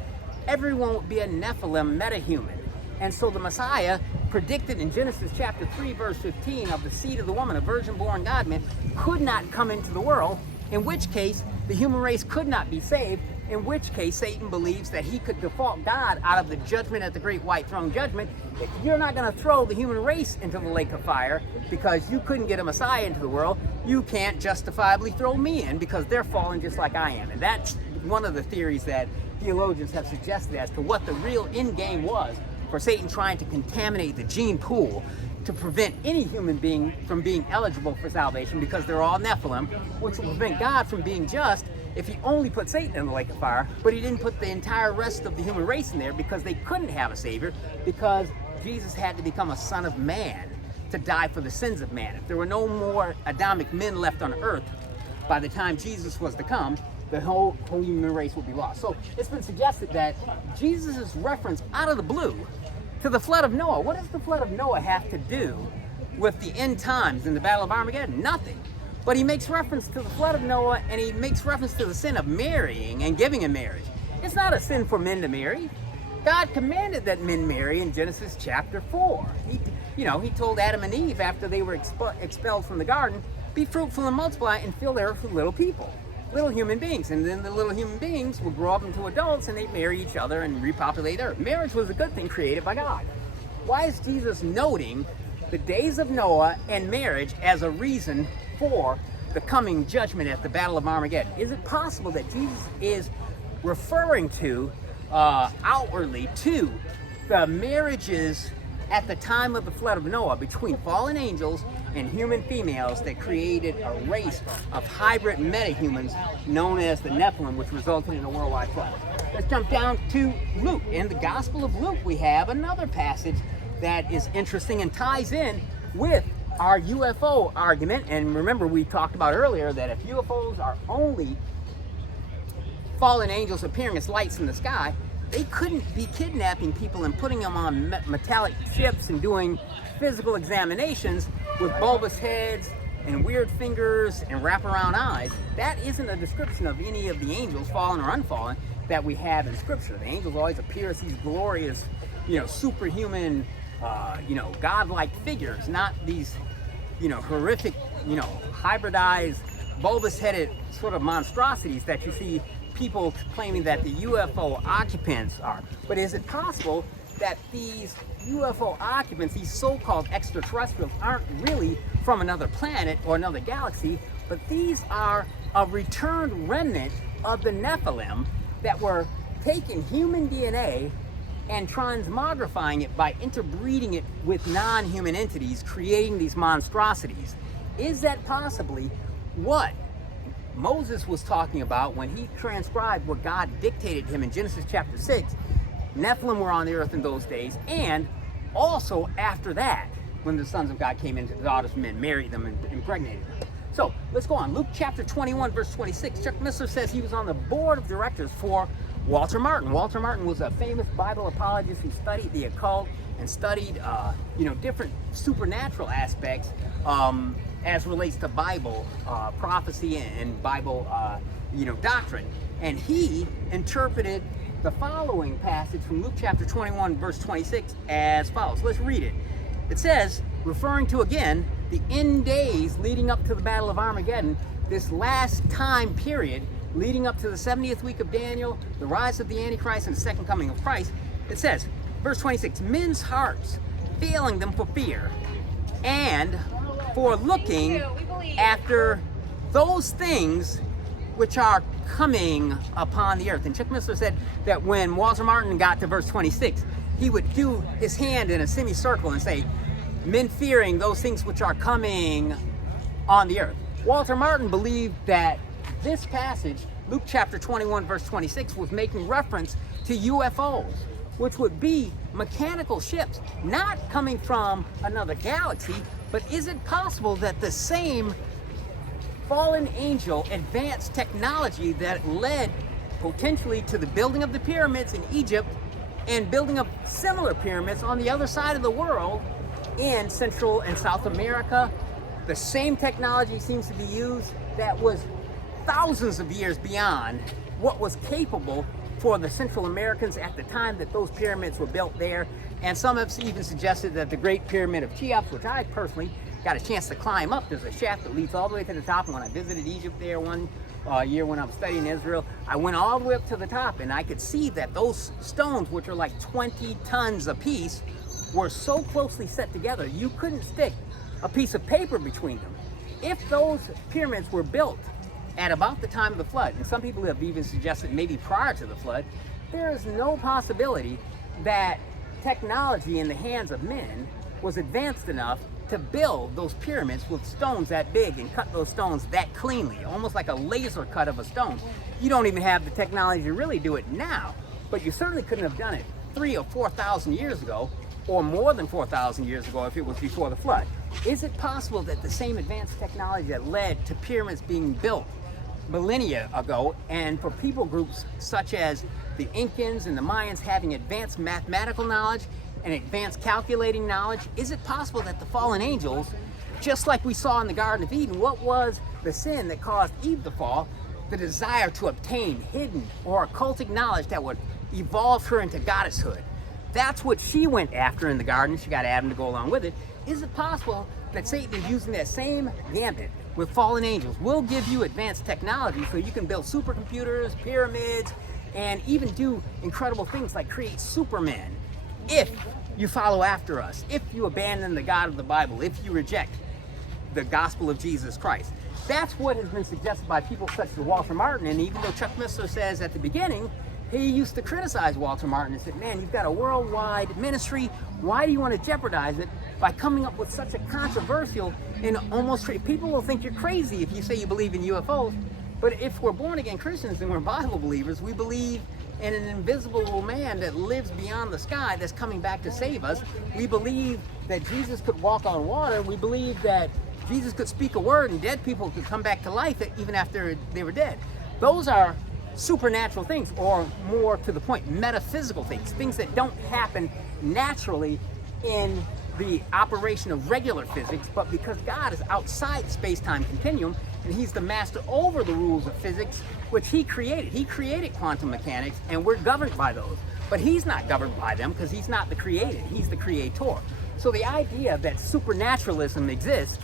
Everyone would be a Nephilim metahuman. And so the Messiah, predicted in Genesis chapter 3, verse 15, of the seed of the woman, a virgin-born God-man, could not come into the world, in which case the human race could not be saved, in which case Satan believes that he could default God out of the judgment at the great white throne judgment. If you're not going to throw the human race into the lake of fire because you couldn't get a Messiah into the world, you can't justifiably throw me in because they're fallen just like I am. And that's one of the theories that theologians have suggested as to what the real end game was for Satan trying to contaminate the gene pool to prevent any human being from being eligible for salvation, because they're all Nephilim, which will prevent God from being just if he only put Satan in the lake of fire, but he didn't put the entire rest of the human race in there because they couldn't have a Savior, because Jesus had to become a son of man to die for the sins of man. If there were no more Adamic men left on earth by the time Jesus was to come, the whole human race would be lost. So it's been suggested that Jesus' reference out of the blue to the flood of Noah, what does the flood of Noah have to do with the end times and the Battle of Armageddon? Nothing. But he makes reference to the flood of Noah, and he makes reference to the sin of marrying and giving in marriage. It's not a sin for men to marry. God commanded that men marry in Genesis chapter 4. He told Adam and Eve after they were expelled from the garden, be fruitful and multiply and fill the earth with little people, little human beings. And then the little human beings will grow up into adults and they marry each other and repopulate the earth. Marriage was a good thing created by God. Why is Jesus noting the days of Noah and marriage as a reason for the coming judgment at the Battle of Armageddon? Is it possible that Jesus is referring to outwardly to the marriages at the time of the flood of Noah between fallen angels and human females that created a race of hybrid metahumans known as the Nephilim, which resulted in a worldwide flood? Let's jump down to Luke. In the Gospel of Luke, we have another passage that is interesting and ties in with our UFO argument. And remember, we talked about earlier that if UFOs are only fallen angels appearing as lights in the sky, they couldn't be kidnapping people and putting them on metallic ships and doing physical examinations with bulbous heads and weird fingers and wraparound eyes. That isn't a description of any of the angels, fallen or unfallen, that we have in Scripture. The angels always appear as these glorious, superhuman, godlike figures, not these, horrific, hybridized, bulbous-headed sort of monstrosities that you see people claiming that the UFO occupants are. But is it possible that these UFO occupants, these so-called extraterrestrials, aren't really from another planet or another galaxy, but these are a returned remnant of the Nephilim that were taking human DNA and transmogrifying it by interbreeding it with non-human entities, creating these monstrosities? Is that possibly what Moses was talking about when he transcribed what God dictated him in Genesis chapter 6? Nephilim were on the earth in those days, and also after that, when the sons of God came into the daughters of men, married them, and impregnated them. So let's go on. Luke chapter 21, verse 26. Chuck Missler says he was on the board of directors for Walter Martin. Walter Martin was a famous Bible apologist who studied the occult and studied, different supernatural aspects as relates to Bible prophecy and Bible, doctrine. And he interpreted the following passage from Luke chapter 21, verse 26 as follows. Let's read it. It says, referring to, again, the end days leading up to the Battle of Armageddon, this last time period leading up to the 70th week of Daniel, the rise of the Antichrist, and the second coming of Christ. It says, verse 26, men's hearts failing them for fear and for looking after those things which are coming upon the earth. And Chuck Missler said that when Walter Martin got to verse 26, he would do his hand in a semicircle and say, men fearing those things which are coming on the earth. Walter Martin believed that this passage Luke chapter 21, verse 26 was making reference to UFOs, which would be mechanical ships, not coming from another galaxy, but is it possible that the same fallen angel advanced technology that led potentially to the building of the pyramids in Egypt and building of similar pyramids on the other side of the world in Central and South America, the same technology seems to be used that was thousands of years beyond what was capable for the Central Americans at the time that those pyramids were built there. And some have even suggested that the Great Pyramid of Cheops, which I personally got a chance to climb up, there's a shaft that leads all the way to the top. And when I visited Egypt there one year when I was studying Israel, I went all the way up to the top and I could see that those stones, which are like 20 tons a piece, were so closely set together you couldn't stick a piece of paper between them. If those pyramids were built at about the time of the flood, and some people have even suggested maybe prior to the flood, there is no possibility that technology in the hands of men was advanced enough to build those pyramids with stones that big and cut those stones that cleanly, almost like a laser cut of a stone. You don't even have the technology to really do it now, but you certainly couldn't have done it 3,000 or 4,000 years ago, or more than 4,000 years ago if it was before the flood. Is it possible that the same advanced technology that led to pyramids being built millennia ago, and for people groups such as the Incans and the Mayans having advanced mathematical knowledge and advanced calculating knowledge, is it possible that the fallen angels, just like we saw in the Garden of Eden, what was the sin that caused Eve to fall? The desire to obtain hidden or occultic knowledge that would evolve her into goddesshood. That's what she went after in the garden. She got Adam to go along with it. Is it possible that Satan is using that same gambit with fallen angels? We'll give you advanced technology so you can build supercomputers, pyramids, and even do incredible things like create supermen if you follow after us, if you abandon the God of the Bible, if you reject the gospel of Jesus Christ. That's what has been suggested by people such as Walter Martin. And even though Chuck Missler says at the beginning, he used to criticize Walter Martin and said, man, you've got a worldwide ministry. Why do you want to jeopardize it by coming up with such a controversial and almost, people will think you're crazy if you say you believe in UFOs. But if we're born again Christians and we're Bible believers, we believe in an invisible man that lives beyond the sky that's coming back to save us. We believe that Jesus could walk on water. We believe that Jesus could speak a word and dead people could come back to life even after they were dead. Those are supernatural things, or more to the point, metaphysical things, things that don't happen naturally in the operation of regular physics, but because God is outside space-time continuum and he's the master over the rules of physics, which he created. He created quantum mechanics and we're governed by those, but he's not governed by them because he's not the created, he's the creator. So the idea that supernaturalism exists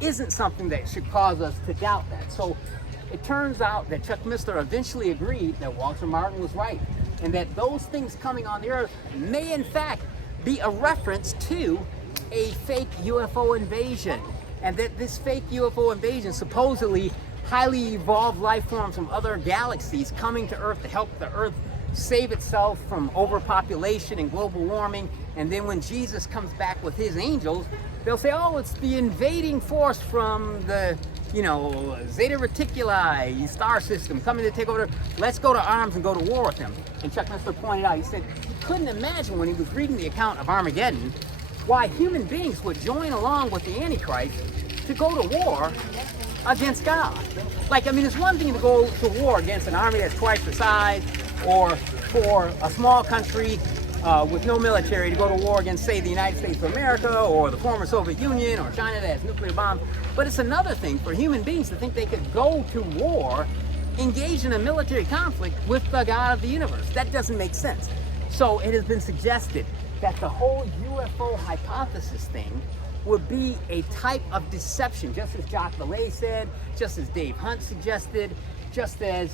isn't something that should cause us to doubt that. So it turns out that Chuck Missler eventually agreed that Walter Martin was right, and that those things coming on the earth may in fact be a reference to a fake UFO invasion, and that this fake UFO invasion, supposedly highly evolved life forms from other galaxies coming to Earth to help the Earth save itself from overpopulation and global warming. And then when Jesus comes back with his angels, they'll say, oh, it's the invading force from the Zeta Reticuli star system coming to take over. Let's go to arms and go to war with them. And Chuck Missler pointed out, he said he couldn't imagine when he was reading the account of Armageddon why human beings would join along with the Antichrist to go to war against God. Like, I mean, it's one thing to go to war against an army that's twice the size, or for a small country with no military to go to war against, say, the United States of America or the former Soviet Union or China that has nuclear bombs. But it's another thing for human beings to think they could go to war, engage in a military conflict with the God of the universe. That doesn't make sense. So it has been suggested that the whole UFO hypothesis thing would be a type of deception, just as Jacques Vallée said, just as Dave Hunt suggested, just as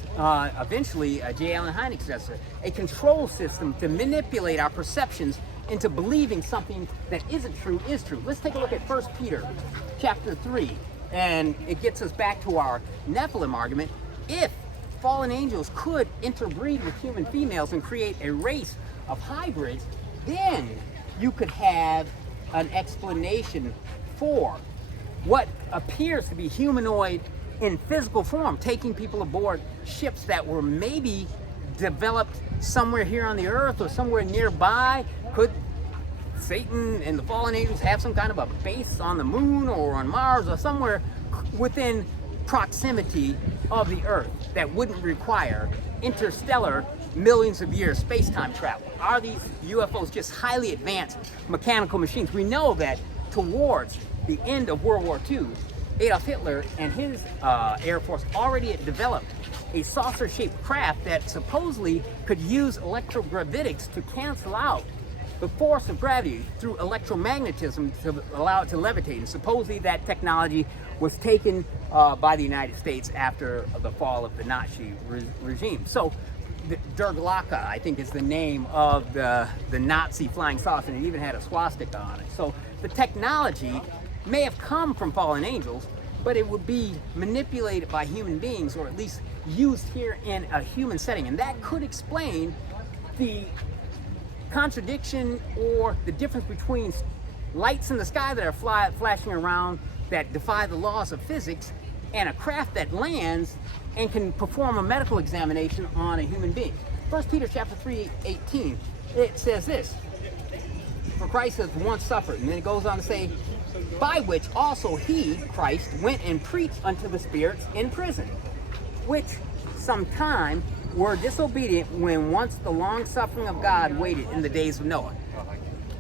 eventually J. Allen Hynek suggested, a control system to manipulate our perceptions into believing something that isn't true is true. Let's take a look at 1 Peter chapter 3, and it gets us back to our Nephilim argument. If fallen angels could interbreed with human females and create a race of hybrids, then you could have an explanation for what appears to be humanoid in physical form, taking people aboard ships that were maybe developed somewhere here on the earth or somewhere nearby. Could Satan and the fallen angels have some kind of a base on the moon or on Mars or somewhere within proximity of the earth that wouldn't require interstellar millions of years space-time travel? Are these UFOs just highly advanced mechanical machines? We know that towards the end of World War II, Adolf Hitler and his Air Force already had developed a saucer-shaped craft that supposedly could use electrogravitics to cancel out the force of gravity through electromagnetism to allow it to levitate. And supposedly that technology was taken by the United States after the fall of the Nazi regime. So Der Glocke, I think, is the name of the Nazi flying saucer, and it even had a swastika on it. So the technology may have come from fallen angels, but it would be manipulated by human beings, or at least used here in a human setting. And that could explain the contradiction or the difference between lights in the sky that are flashing around that defy the laws of physics and a craft that lands and can perform a medical examination on a human being. 1 Peter chapter 3:18, it says this: for Christ has once suffered, and then it goes on to say, by which also he, Christ, went and preached unto the spirits in prison, which sometime were disobedient when once the long suffering of God waited in the days of Noah.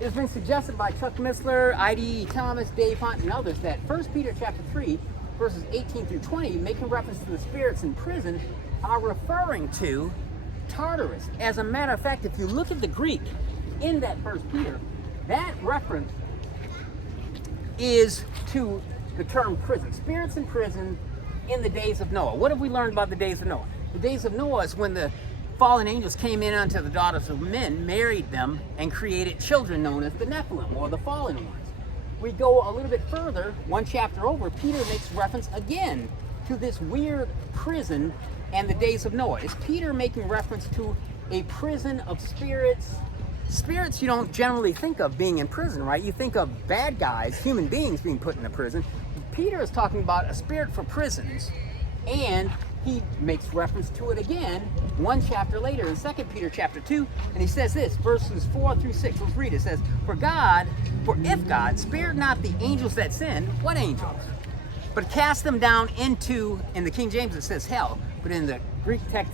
It's been suggested by Chuck Missler, I.D. Thomas, Dave Hunt, and others that 1 Peter chapter 3, verses 18 through 20, making reference to the spirits in prison, are referring to Tartarus. As a matter of fact, if you look at the Greek in that 1 Peter, that reference is to the term prison. Spirits in prison in the days of Noah. What have we learned about the days of Noah? The days of Noah is when the fallen angels came in unto the daughters of men, married them, and created children known as the Nephilim, or the fallen ones. We go a little bit further, one chapter over, Peter makes reference again to this weird prison and the days of Noah. Is Peter making reference to a prison of spirits? Spirits you don't generally think of being in prison, right? You think of bad guys, human beings being put in a prison. Peter is talking about a spirit for prisons, and he makes reference to it again one chapter later in 2 Peter chapter 2, and he says this, verses 4 through 6. Let's read it. It says, for if God spared not the angels that sinned, what angels? But cast them down into, in the King James it says hell, but in the Greek text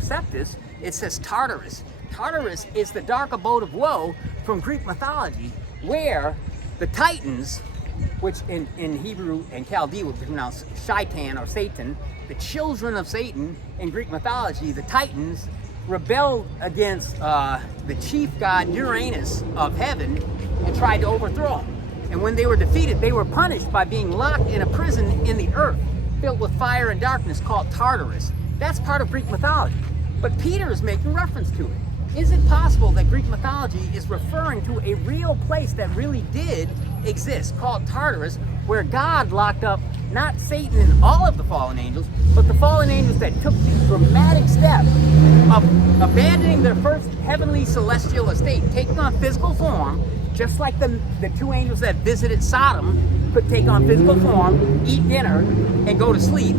Septus, it says Tartarus. Tartarus is the dark abode of woe from Greek mythology, where the Titans, which in Hebrew and Chaldee would be pronounced Shaitan or Satan, the children of Satan in Greek mythology, the Titans, rebelled against the chief god Uranus of heaven and tried to overthrow him. And when they were defeated, they were punished by being locked in a prison in the earth filled with fire and darkness called Tartarus. That's part of Greek mythology. But Peter is making reference to it. Is it possible that Greek mythology is referring to a real place that really did exist called Tartarus, where God locked up not Satan and all of the fallen angels, but the fallen angels that took the dramatic step of abandoning their first heavenly celestial estate, taking on physical form, just like the two angels that visited Sodom could take on physical form, eat dinner, and go to sleep?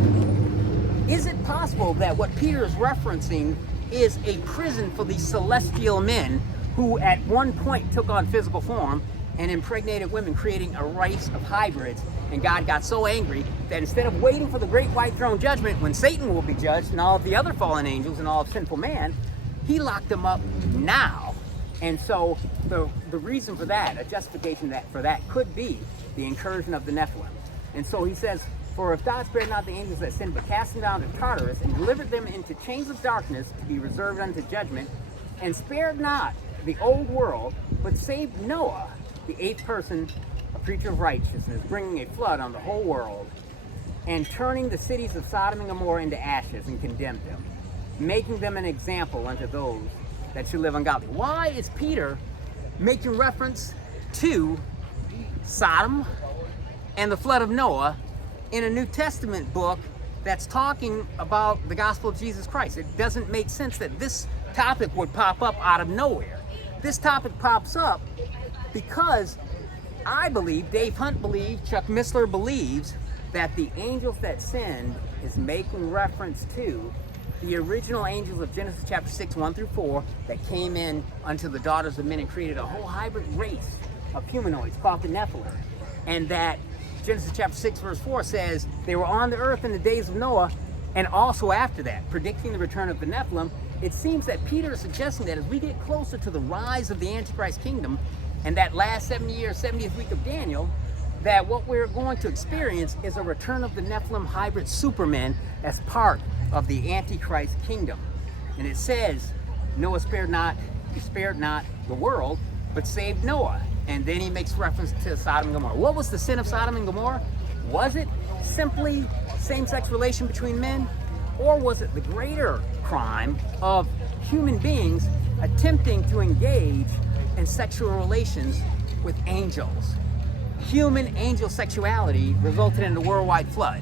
Is it possible that what Peter is referencing is a prison for these celestial men who at one point took on physical form and impregnated women, creating a race of hybrids? And God got so angry that instead of waiting for the great white throne judgment when Satan will be judged and all of the other fallen angels and all of sinful man, he locked them up now. And so the reason for that, a justification for that could be the incursion of the Nephilim. And so he says, for if God spared not the angels that sinned, but cast them down to Tartarus, and delivered them into chains of darkness to be reserved unto judgment, and spared not the old world, but saved Noah, the eighth person, a preacher of righteousness, bringing a flood on the whole world, and turning the cities of Sodom and Gomorrah into ashes, and condemned them, making them an example unto those that should live ungodly. Why is Peter making reference to Sodom and the flood of Noah in a New Testament book that's talking about the gospel of Jesus Christ? It doesn't make sense that this topic would pop up out of nowhere. This topic pops up because I believe, Dave Hunt believes, Chuck Missler believes, that the angels that sinned is making reference to the original angels of Genesis chapter 6, 1 through 4, that came in unto the daughters of men and created a whole hybrid race of humanoids called the Nephilim. And that Genesis chapter 6 verse 4 says they were on the earth in the days of Noah, and also after that, predicting the return of the Nephilim. It seems that Peter is suggesting that as we get closer to the rise of the Antichrist kingdom and that last 70 years, 70th week of Daniel, that what we're going to experience is a return of the Nephilim hybrid supermen as part of the Antichrist kingdom. And it says, Noah spared not the world, but saved Noah. And then he makes reference to Sodom and Gomorrah. What was the sin of Sodom and Gomorrah? Was it simply same-sex relation between men? Or was it the greater crime of human beings attempting to engage in sexual relations with angels? Human angel sexuality resulted in the worldwide flood.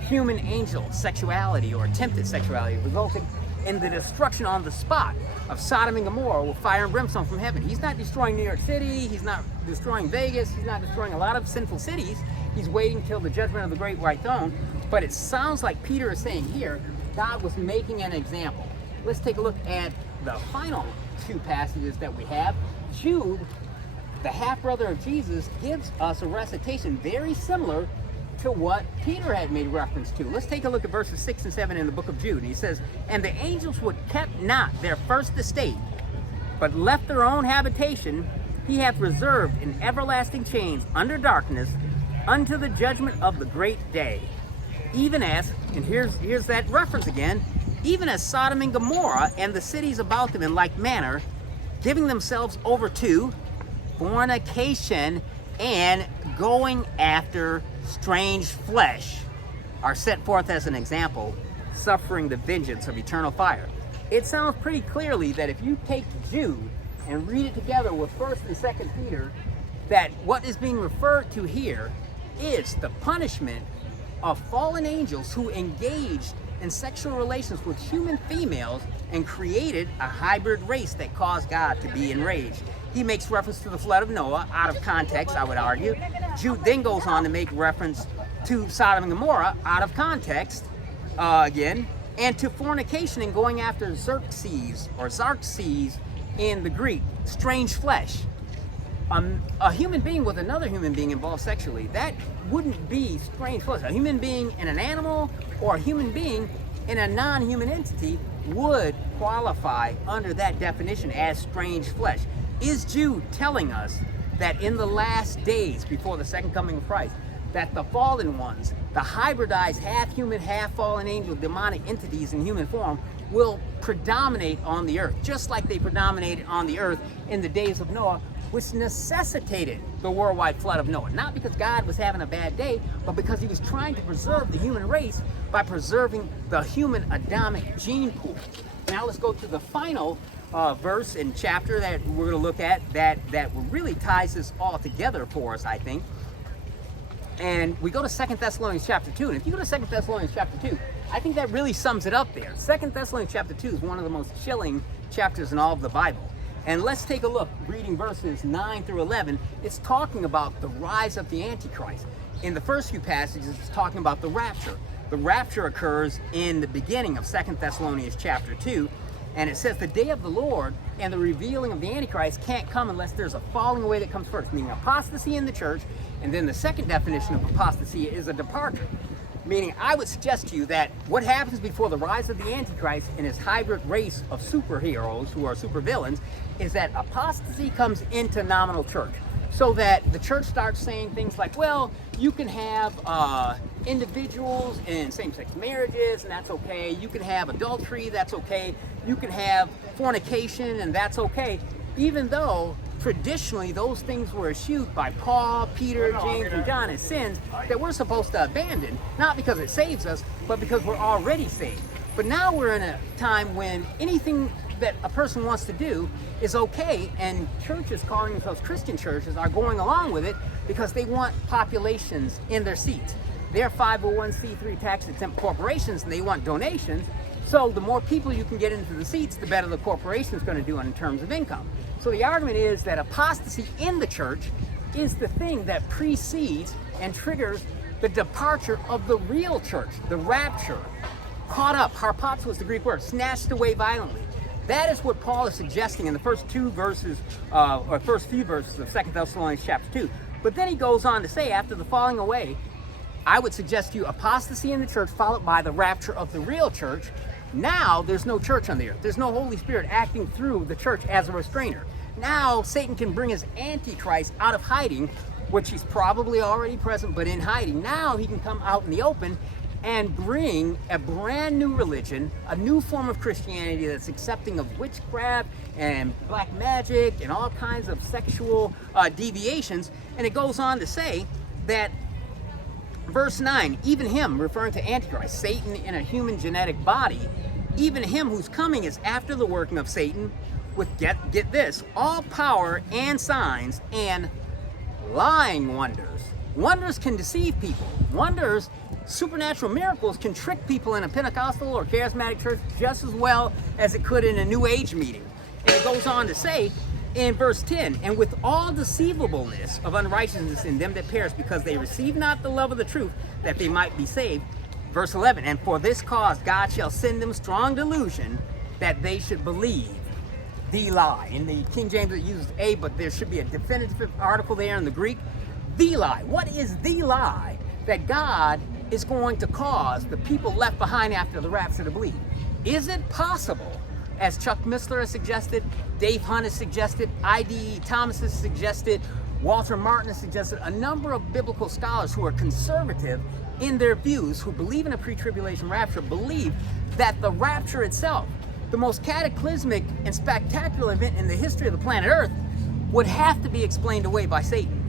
Human angel sexuality, or attempted sexuality, resulted in the destruction on the spot of Sodom and Gomorrah with fire and brimstone from heaven. He's not destroying New York City, he's not destroying Vegas, he's not destroying a lot of sinful cities. He's waiting till the judgment of the great white throne. But it sounds like Peter is saying here, God was making an example. Let's take a look at the final two passages that we have. Jude, the half-brother of Jesus, gives us a recitation very similar to what Peter had made reference to. Let's take a look at verses 6 and 7 in the book of Jude. He says, "And the angels which kept not their first estate, but left their own habitation, he hath reserved in everlasting chains under darkness unto the judgment of the great day. Even as," and here's that reference again, "even as Sodom and Gomorrah and the cities about them in like manner, giving themselves over to fornication and going after strange flesh, are set forth as an example, suffering the vengeance of eternal fire." It sounds pretty clearly that if you take Jude and read it together with 1st and 2nd Peter, that what is being referred to here is the punishment of fallen angels who engaged in sexual relations with human females and created a hybrid race that caused God to be enraged. He makes reference to the flood of Noah out of context, I would argue. Jude then goes on to make reference to Sodom and Gomorrah out of context again, and to fornication and going after Xerxes in the Greek, strange flesh. A human being with another human being involved sexually, that wouldn't be strange flesh. A human being in an animal or a human being in a non-human entity would qualify under that definition as strange flesh. Is Jude telling us that in the last days before the second coming of Christ, that the fallen ones, the hybridized half-human, half-fallen angel demonic entities in human form, will predominate on the earth, just like they predominated on the earth in the days of Noah, which necessitated the worldwide flood of Noah? Not because God was having a bad day, but because he was trying to preserve the human race by preserving the human Adamic gene pool. Now let's go to the final verse and chapter that we're going to look at that really ties this all together for us, I think. And we go to 2 Thessalonians chapter 2. And if you go to 2 Thessalonians chapter 2, I think that really sums it up there. 2 Thessalonians chapter 2 is one of the most chilling chapters in all of the Bible. And let's take a look, reading verses 9 through 11. It's talking about the rise of the Antichrist. In the first few passages, it's talking about the rapture. The rapture occurs in the beginning of 2 Thessalonians chapter 2. And it says the day of the Lord and the revealing of the Antichrist can't come unless there's a falling away that comes first, meaning apostasy in the church. And then the second definition of apostasy is a departure. Meaning, I would suggest to you that what happens before the rise of the Antichrist and his hybrid race of superheroes who are supervillains is that apostasy comes into nominal church. So that the church starts saying things like, well, you can have individuals in same-sex marriages, and that's okay. You can have adultery, that's okay. You can have fornication, and that's okay. Even though traditionally those things were eschewed by Paul, Peter, James, and John as sins that we're supposed to abandon, not because it saves us, but because we're already saved. But now we're in a time when anything that a person wants to do is okay, and churches calling themselves Christian churches are going along with it because they want populations in their seats. They're 501c3 tax-exempt corporations, and they want donations. So the more people you can get into the seats, the better the corporation's going to do in terms of income. So the argument is that apostasy in the church is the thing that precedes and triggers the departure of the real church, the rapture. Caught up, harpazo was the Greek word, snatched away violently. That is what Paul is suggesting in the first few verses of 2 Thessalonians chapter 2. But then he goes on to say, after the falling away, I would suggest to you apostasy in the church followed by the rapture of the real church. Now there's no church on the earth. There's no Holy Spirit acting through the church as a restrainer. Now Satan can bring his Antichrist out of hiding, which he's probably already present, but in hiding. Now he can come out in the open and bring a brand new religion, a new form of Christianity that's accepting of witchcraft and black magic and all kinds of sexual deviations. And it goes on to say that, verse 9, even him, referring to Antichrist, Satan in a human genetic body, even him whose coming is after the working of Satan, with, get this, all power and signs and lying wonders. Wonders can deceive people. Wonders, supernatural miracles can trick people in a Pentecostal or charismatic church just as well as it could in a New Age meeting. And it goes on to say in verse 10, and with all deceivableness of unrighteousness in them that perish, because they receive not the love of the truth, that they might be saved. Verse 11, and for this cause God shall send them strong delusion, that they should believe the lie. In the King James it uses a, but there should be a definitive article there in the Greek. The lie. What is the lie? That God is going to cause the people left behind after the rapture to believe. Is it possible, as Chuck Missler has suggested, Dave Hunt has suggested, I.D. Thomas has suggested, Walter Martin has suggested, a number of biblical scholars who are conservative in their views, who believe in a pre-tribulation rapture, believe that the rapture itself, the most cataclysmic and spectacular event in the history of the planet Earth, would have to be explained away by Satan.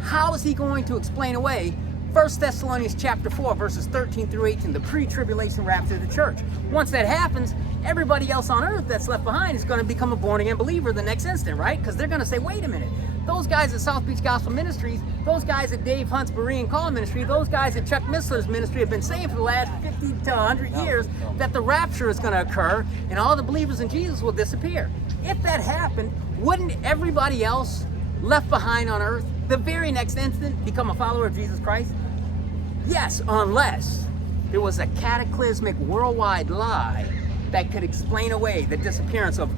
How is he going to explain away 1 Thessalonians chapter 4, verses 13 through 18, the pre-tribulation rapture of the church? Once that happens, everybody else on earth that's left behind is going to become a born-again believer the next instant, right? Because they're going to say, wait a minute, those guys at South Beach Gospel Ministries, those guys at Dave Hunt's Berean Call Ministry, those guys at Chuck Missler's ministry have been saying for the last 50 to 100 years that the rapture is going to occur and all the believers in Jesus will disappear. If that happened, wouldn't everybody else left behind on earth the very next instant become a follower of Jesus Christ? Yes, unless there was a cataclysmic worldwide lie that could explain away the disappearance of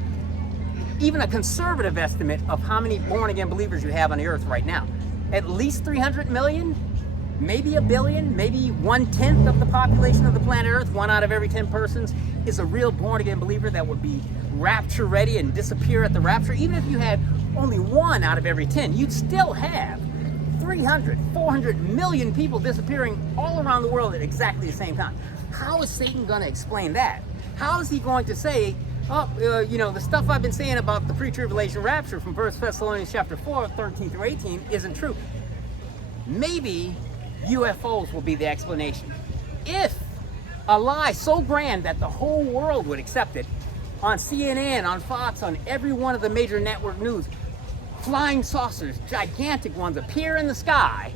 even a conservative estimate of how many born-again believers you have on the earth right now. At least 300 million, maybe a billion, maybe 1/10 of the population of the planet Earth, 1 out of every 10 persons, is a real born-again believer that would be rapture ready and disappear at the rapture. Even if you had only 1 out of every 10, you'd still have 300, 400 million people disappearing all around the world at exactly the same time. How is Satan going to explain that? How is he going to say, the stuff I've been saying about the pre-tribulation rapture from 1 Thessalonians chapter 4, 13 through 18 isn't true? Maybe UFOs will be the explanation. If a lie so grand that the whole world would accept it, on CNN, on Fox, on every one of the major network news, flying saucers, gigantic ones, appear in the sky,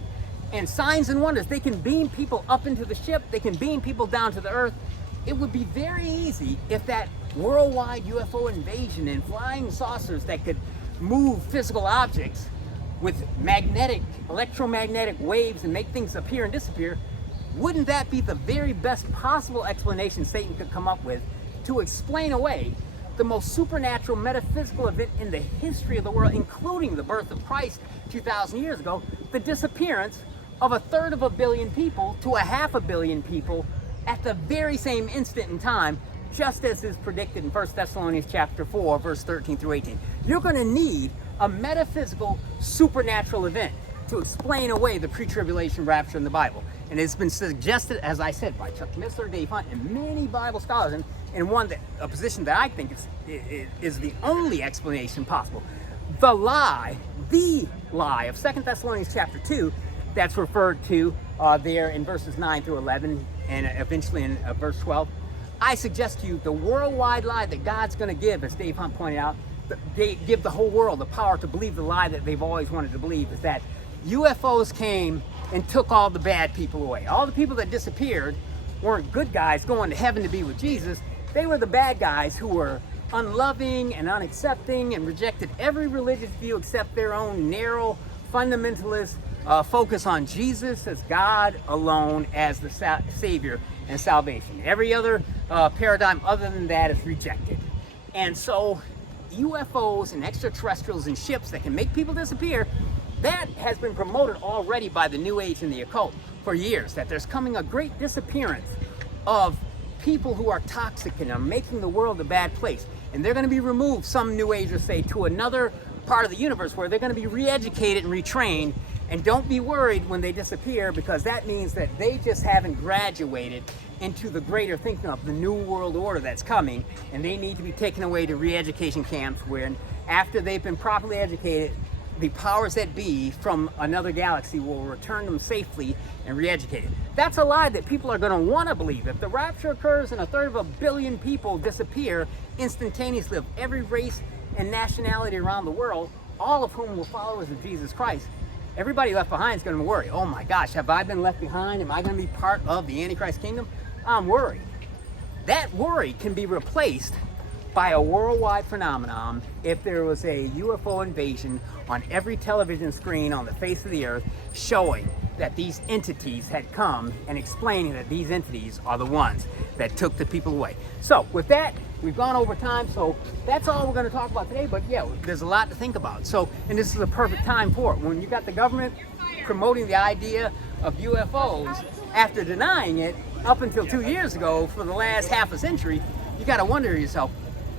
and signs and wonders. They can beam people up into the ship, they can beam people down to the earth. It would be very easy if that worldwide UFO invasion and flying saucers that could move physical objects with electromagnetic waves and make things appear and disappear, wouldn't that be the very best possible explanation Satan could come up with to explain away the most supernatural metaphysical event in the history of the world, including the birth of Christ 2,000 years ago, the disappearance of 1/3 of a billion people to 500 million people at the very same instant in time, just as is predicted in 1 Thessalonians chapter 4, verse 13 through 18. You're going to need a metaphysical, supernatural event to explain away the pre-tribulation rapture in the Bible. And it's been suggested, as I said, by Chuck Missler, Dave Hunt, and many Bible scholars, and a position that I think is the only explanation possible. The lie of 2 Thessalonians chapter 2 that's referred to there in verses 9 through 11 and eventually in verse 12. I suggest to you the worldwide lie that God's going to give, as Dave Hunt pointed out, give the whole world the power to believe the lie that they've always wanted to believe, is that UFOs came and took all the bad people away. All the people that disappeared weren't good guys going to heaven to be with Jesus. They were the bad guys who were unloving and unaccepting and rejected every religious view except their own narrow, fundamentalist, focus on Jesus as God alone as the Savior and salvation. Every other paradigm other than that is rejected. And so UFOs and extraterrestrials and ships that can make people disappear, that has been promoted already by the New Age and the occult for years, that there's coming a great disappearance of people who are toxic and are making the world a bad place. And they're going to be removed, some New Agers say, to another part of the universe where they're going to be re-educated and retrained. And don't be worried when they disappear, because that means that they just haven't graduated into the greater thinking of the new world order that's coming, and they need to be taken away to re-education camps where, after they've been properly educated, the powers that be from another galaxy will return them safely and re-educated. That's a lie that people are going to want to believe. If the rapture occurs and 1/3 billion people disappear instantaneously of every race and nationality around the world, all of whom were followers of Jesus Christ, everybody left behind is going to worry. Oh my gosh, have I been left behind? Am I going to be part of the Antichrist kingdom? I'm worried. That worry can be replaced by a worldwide phenomenon if there was a UFO invasion on every television screen on the face of the earth, showing that these entities had come and explaining that these entities are the ones that took the people away. So with that, we've gone over time, so that's all we're going to talk about today. But yeah, there's a lot to think about. So, and this is a perfect time for it. When you got the government promoting the idea of UFOs after denying it up until 2 years ago for the last half a century, you got to wonder to yourself,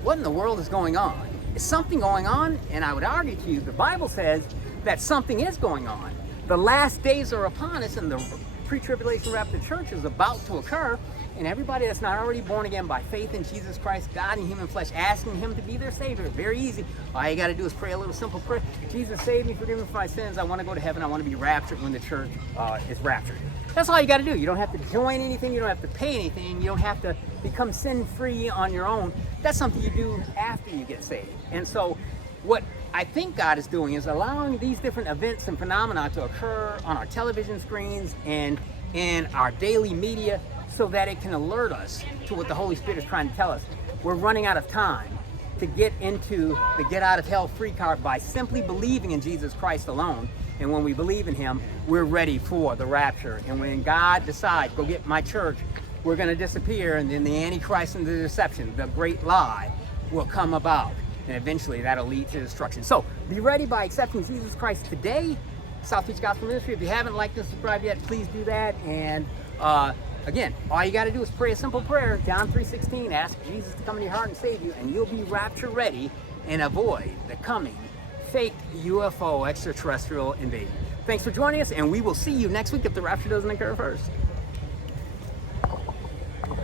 what in the world is going on? Is something going on? And I would argue to you, the Bible says that something is going on. The last days are upon us, and the pre-tribulation rapture church is about to occur. And everybody that's not already born again by faith in Jesus Christ, God in human flesh, asking him to be their Savior. Very easy. All you got to do is pray a little simple prayer. Jesus, save me, forgive me for my sins. I want to go to heaven. I want to be raptured when the church is raptured. That's all you got to do. You don't have to join anything. You don't have to pay anything. You don't have to become sin-free on your own. That's something you do after you get saved. And so what I think God is doing is allowing these different events and phenomena to occur on our television screens and in our daily media, so that it can alert us to what the Holy Spirit is trying to tell us. We're running out of time to get into the get out of hell free card by simply believing in Jesus Christ alone. And when we believe in him, we're ready for the rapture. And when God decides, go get my church, we're going to disappear, and then the Antichrist and the deception, the great lie, will come about. And eventually that'll lead to destruction. So be ready by accepting Jesus Christ today. Southreach Gospel Ministry. If you haven't liked and subscribed yet, please do that. And again, all you got to do is pray a simple prayer. John 3:16, ask Jesus to come in your heart and save you, and you'll be rapture ready and avoid the coming fake UFO extraterrestrial invasion. Thanks for joining us, and we will see you next week if the rapture doesn't occur first.